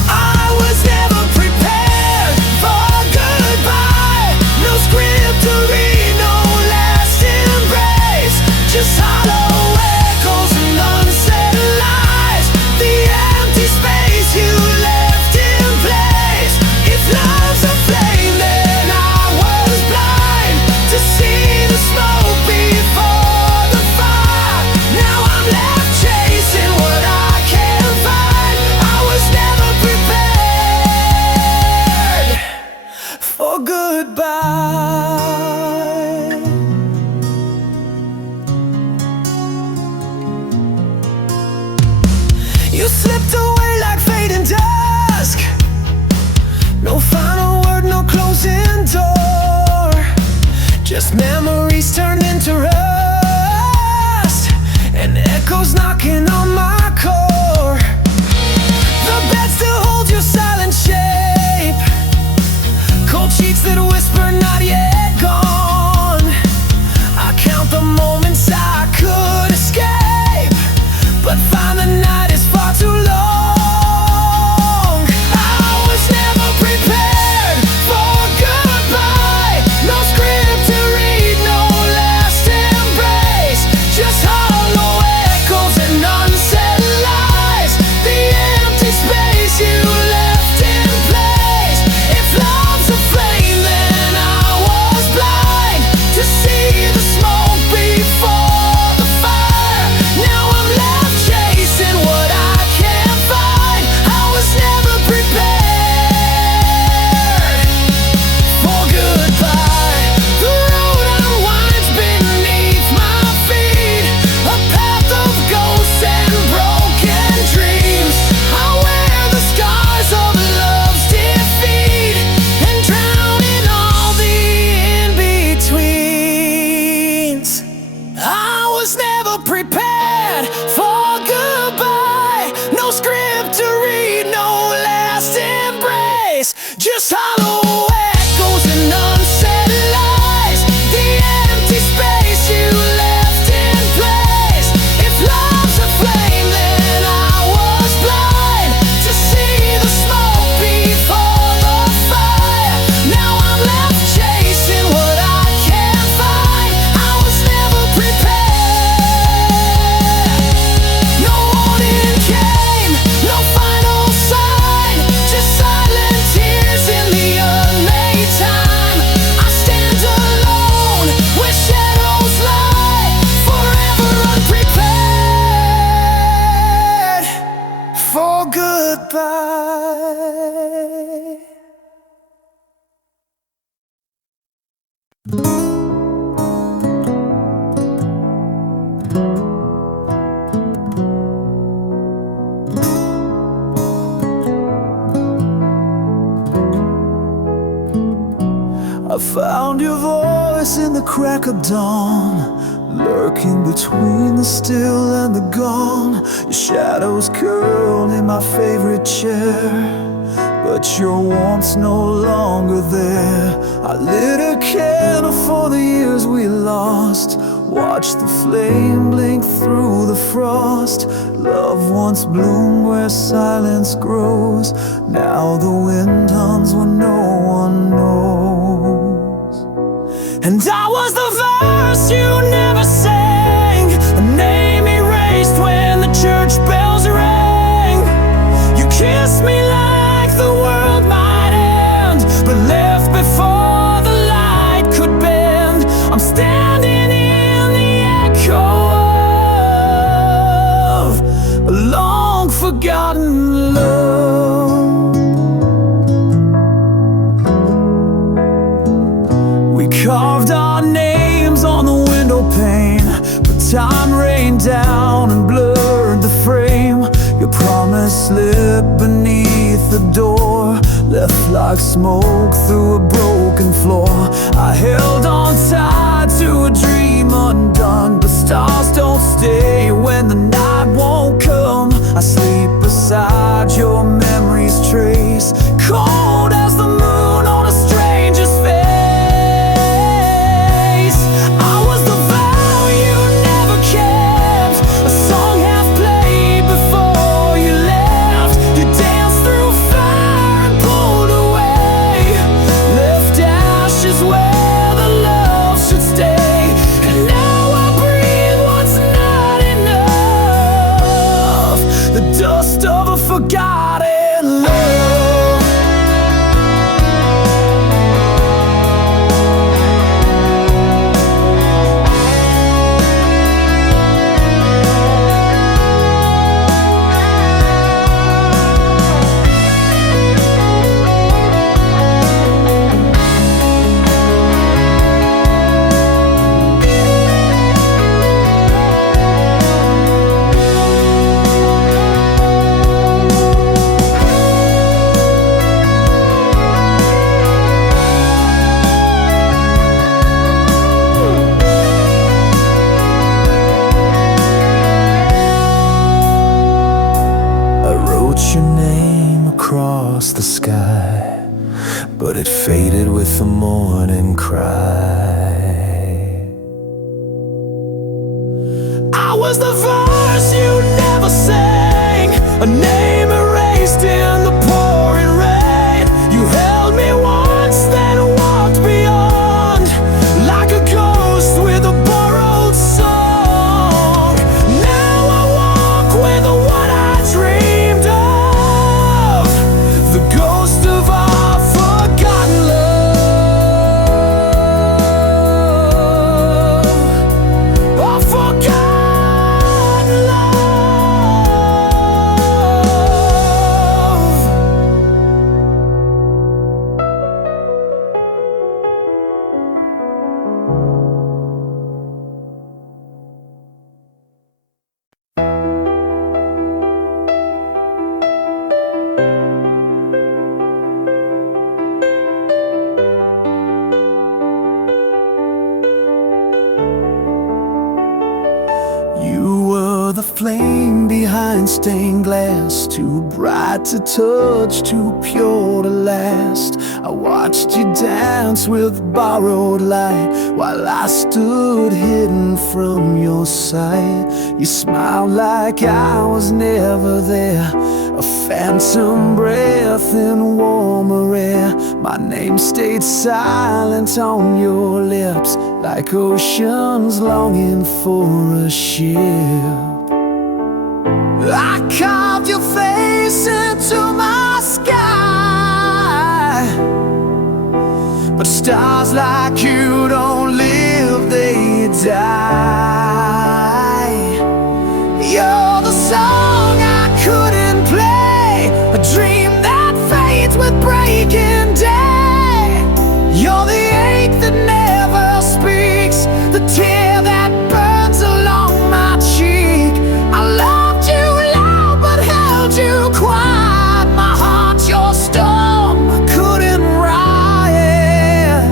I was never prepared for goodbye. No script to read, no last embrace, just hollow echoes and unsaid lies. The empty space you left in place. If love's a flame, then I was blind to see the smoke before the fire. Now I'm left chasing what I can't find. I was never prepared for goodbye. You slipped away like fading dusk. No final word, no closing door, just memories turned into rust, and echoes knocking on my core. The bed still holds your silent shape, cold sheets that whisper not yet gone. I count the moments I could escape, but find the night is far too long. I was never prepared for goodbye. No script to read, no last embrace, just hollow echoes and unsaid lies. The empty space you left in place. If love's a flame, then I was blind to see the smoke before the fire. Now I'm left chasing what I can't find. I was never prepared for goodbye. The road unwinds beneath my feet, a path of ghosts and broken dreams. I wear the scars of love's defeat and drown in all the in-betweens. I was never prepared for goodbye. No script to read, no last embrace, just hollow echoes and unsaid lies. The empty space you left in place. If love's a flame, then I was blind to see the smoke before the fire. Now I'm left chasing what I can't find. I was never prepared. No warning came, no final sign, just silent tears in the unmade time. I stand alone where shadows lie, forever unprepared for goodbye. I found your voice in the crack of dawn, lurking between the still and the gone. Your shadows curled in my favorite chair, but your warmth's no longer there. I lit a candle for the years we lost, watched the flame blink through the frost. Love once bloomed where silence grows, now the wind hums when no one knows. And I was the verse you never sang, a name erased when the church bells rang. You kissed me like the world might end, but left before the light could bend. I'm standing in the echo of a long forgotten love. We carved our names on the window pane, but time rained down and blurred the frame. Your promise slipped beneath the door, left like smoke through a broken floor. I held on tight to a dream undone, but stars don't stay when the night won't come. I sleep beside your memory's trace, cold as the moon on a stranger's face. I was the vow you never kept, a song half played before you left. You danced through fire and pulled away, left ashes where the love should stay. And now I breathe what's not enough, the dust of a forgotten love. Your name across the sky, but it faded with the morning cry. I was the verse you never sang, a name erased in the pouring rain. You held me once, then walked beyond, like a ghost with a borrowed song. Now I walk with what I dreamed of, the ghost of our forgotten love, our forgotten love. You were the flame behind stained glass, too bright to touch, too pure to last. I watched you dance with borrowed light while I stood hidden from your sight. You smiled like I was never there, a phantom breath in warmer air. My name stayed silent on your lips, like oceans longing for a ship. I carved your face into my sky, but stars like you don't live, they die. You're the song I couldn't play, a dream that fades with breaking day. You're the ache that never speaks, the tear that burns along my cheek. I loved you loud but held you quiet, my heart's your storm, I couldn't riot.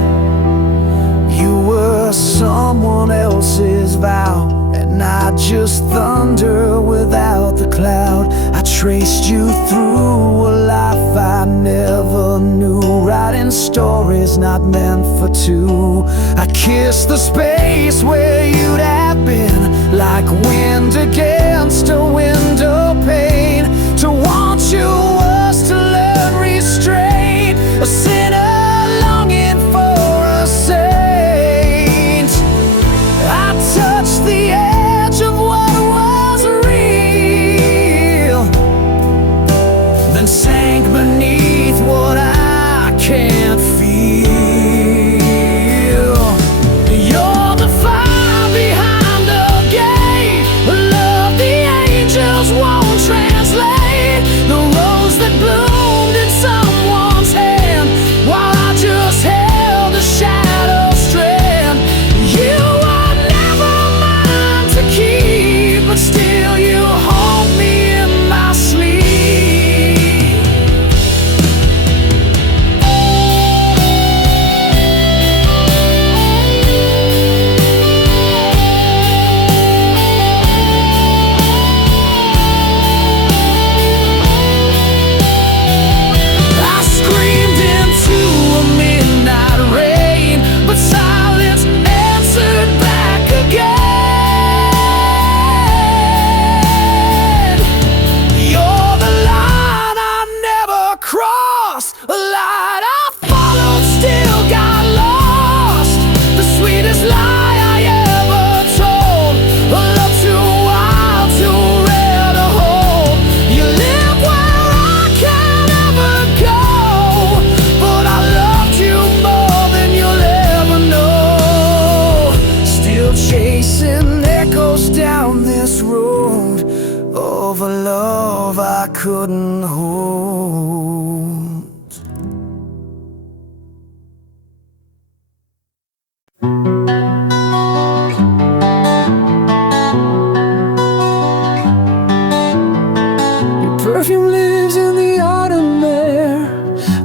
You were someone else's vow, and I just thunder without the cloud. I traced you through a life I never knew, writing stories not meant for two. I kissed the space where you'd have been, like wind against a window pane. To want you was to learn restraint, a sinner longing for a saint.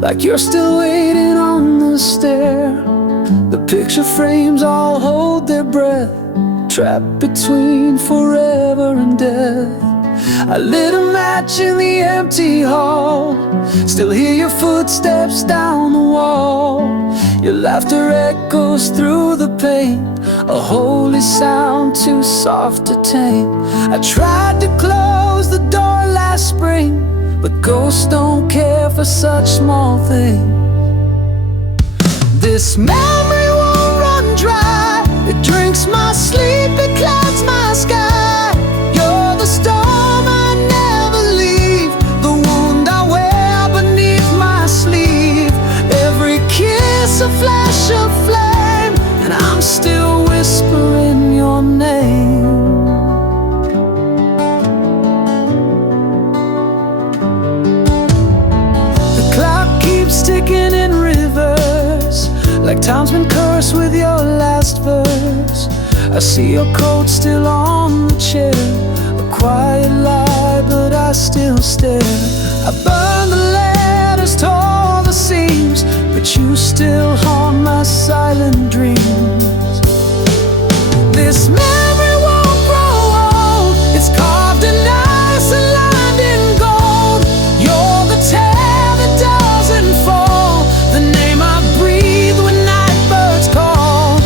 like you're still waiting on the stair. The picture frames all hold their breath, trapped between forever and death. I lit a match in the empty hall, still hear your footsteps down the wall. Your laughter echoes through the pain, a holy sound too soft to tame. I tried to close the door last spring, but ghosts don't care for such small things. This memory won't run dry, it drinks my sleep, it clouds my sky. You're the storm I never leave, the wound I wear beneath my sleeve. Every kiss a flash of flame, and I'm still whispering your name. The clock keeps ticking in reverse, like time's been cursed with your last verse. I see your coat still on the chair, a quiet lie, but I still stare. I burned the letters, tore the seams, but you still haunt my silent dreams. This memory won't grow old, it's carved in ice and lined in gold. You're the tear that doesn't fall, the name I breathe when night birds call.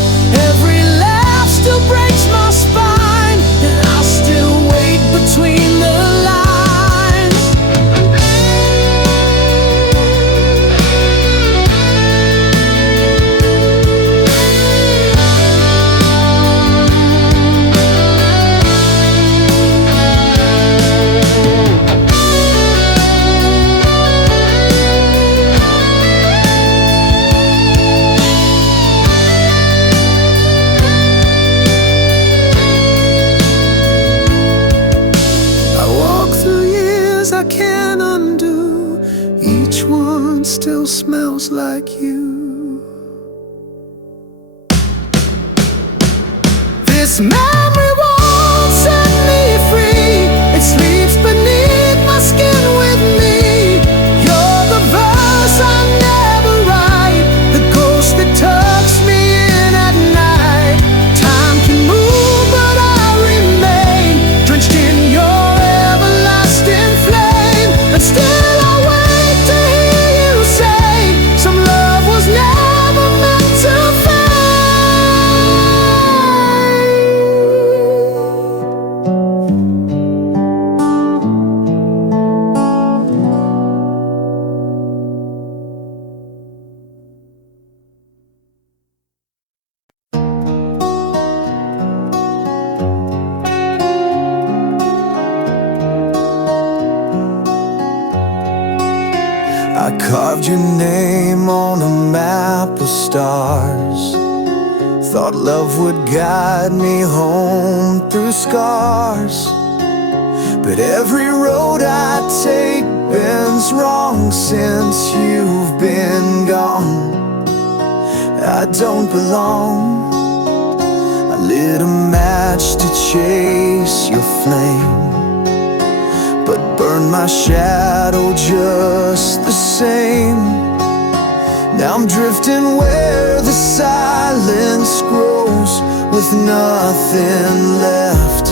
Every laugh still breaks my spine, and I still wait between the lines. I can't undo, each one still smells like you. This memory won't set me free, it sleeps beneath my skin with me. You're the verse I never write, the ghost that tucks me in at night. Time can move but I remain, drenched in your everlasting flame. And still I wait to hear you say, some love was never meant to fade. I carved your name on a map of stars, thought love would guide me home through scars. But every road I take bends wrong since you've been gone. I don't belong. I lit a match to chase your flame, but burned my shadow just the same. Now I'm drifting where the silence grows, with nothing left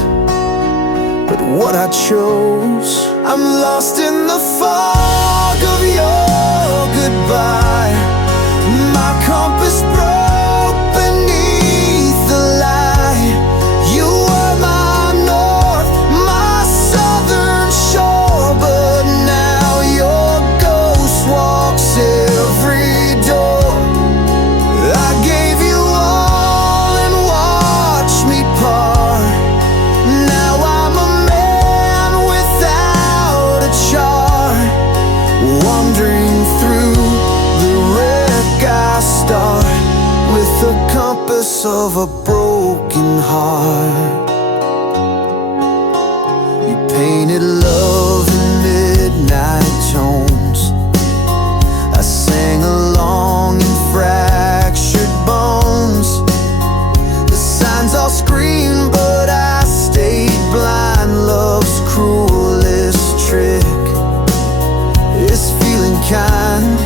but what I chose. I'm lost in the fog of your goodbye, my compass broke beneath the lie. You were my north, my southern shore, but now your ghost walks every door. I gave you all and watched me part. Now I'm a man without a chart, wandering through the wreck I start, with the compass of a broken heart. You painted love in midnight tones, I sang along in fractured bones. The signs all screamed, but I stayed blind. Love's cruelest trick is feeling kind,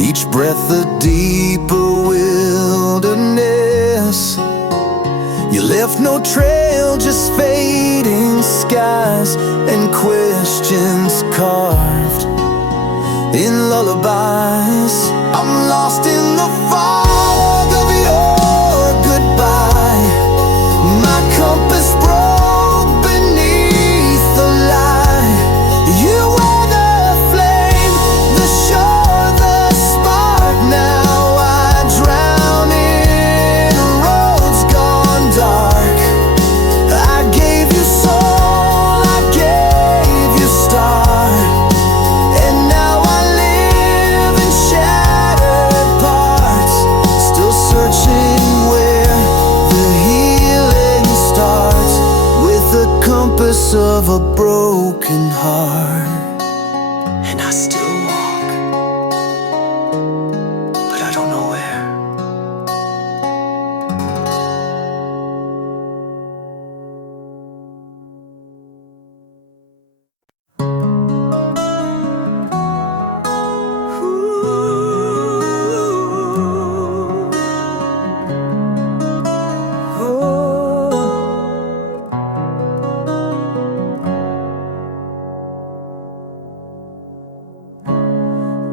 each breath a deeper wilderness. You left no trail, just fading skies and questions carved in lullabies. I'm lost in the fog of your goodbye. My compass broke beneath the light. You were the flame, the shore, the spark. Now I drown in roads gone dark. I gave you soul, I gave you start, and now I live in shattered parts, still searching where the healing starts, with the compass of a broken heart. And I still walk, but I don't know where.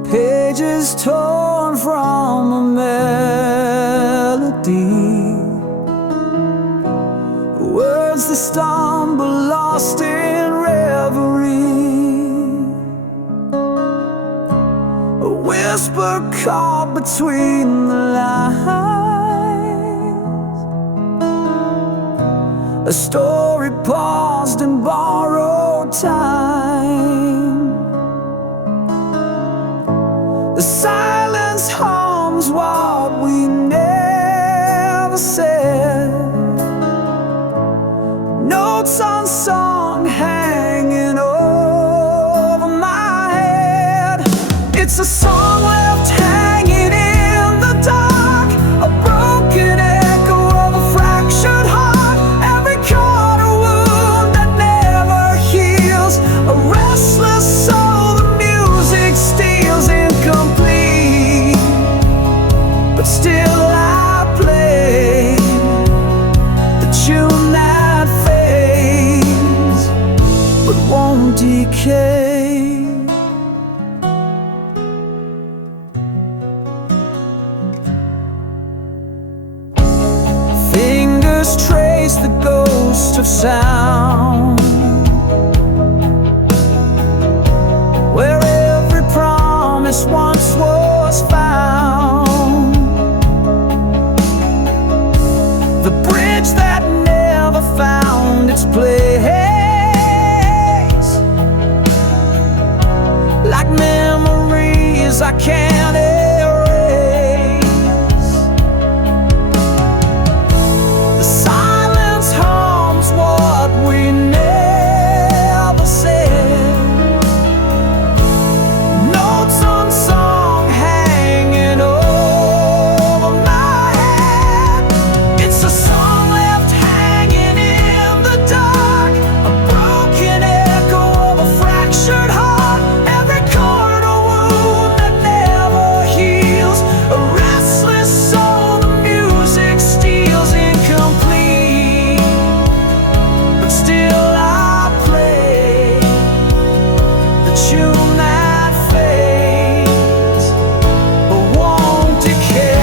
Pages torn from a melody, words that stumble, lost in reverie. A whisper caught between the lines, a story paused in borrowed time. The silence hums what we never said, notes unsung hanging over my head. It's a song left hanging in the dark, a broken echo of a fractured heart. Every chord a wound that never heals, a restless soul the music steals, incomplete, but still I play the tune that fades but won't decay. Fingers trace the ghost of sound, where every promise once was found. The bridge that never found its place, like memories I can't erase. The silence hums what we never said, notes unsung hanging over my head. It's a song left hanging in the dark, a broken echo of a fractured heart. Every chord a wound that never heals, a restless soul the music steals, incomplete, but still I play the tune that fades but won't decay.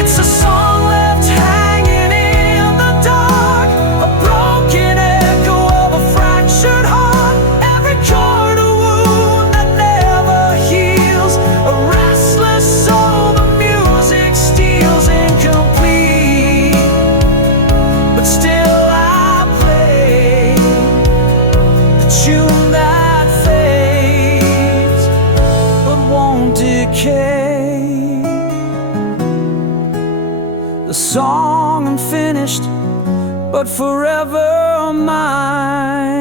It's a song left hanging in the dark, a broken echo of a fractured heart. Every chord a wound that never heals, a restless soul the music steals, incomplete, but still I play the tune that fades but won't decay. The song unfinished but forever mine.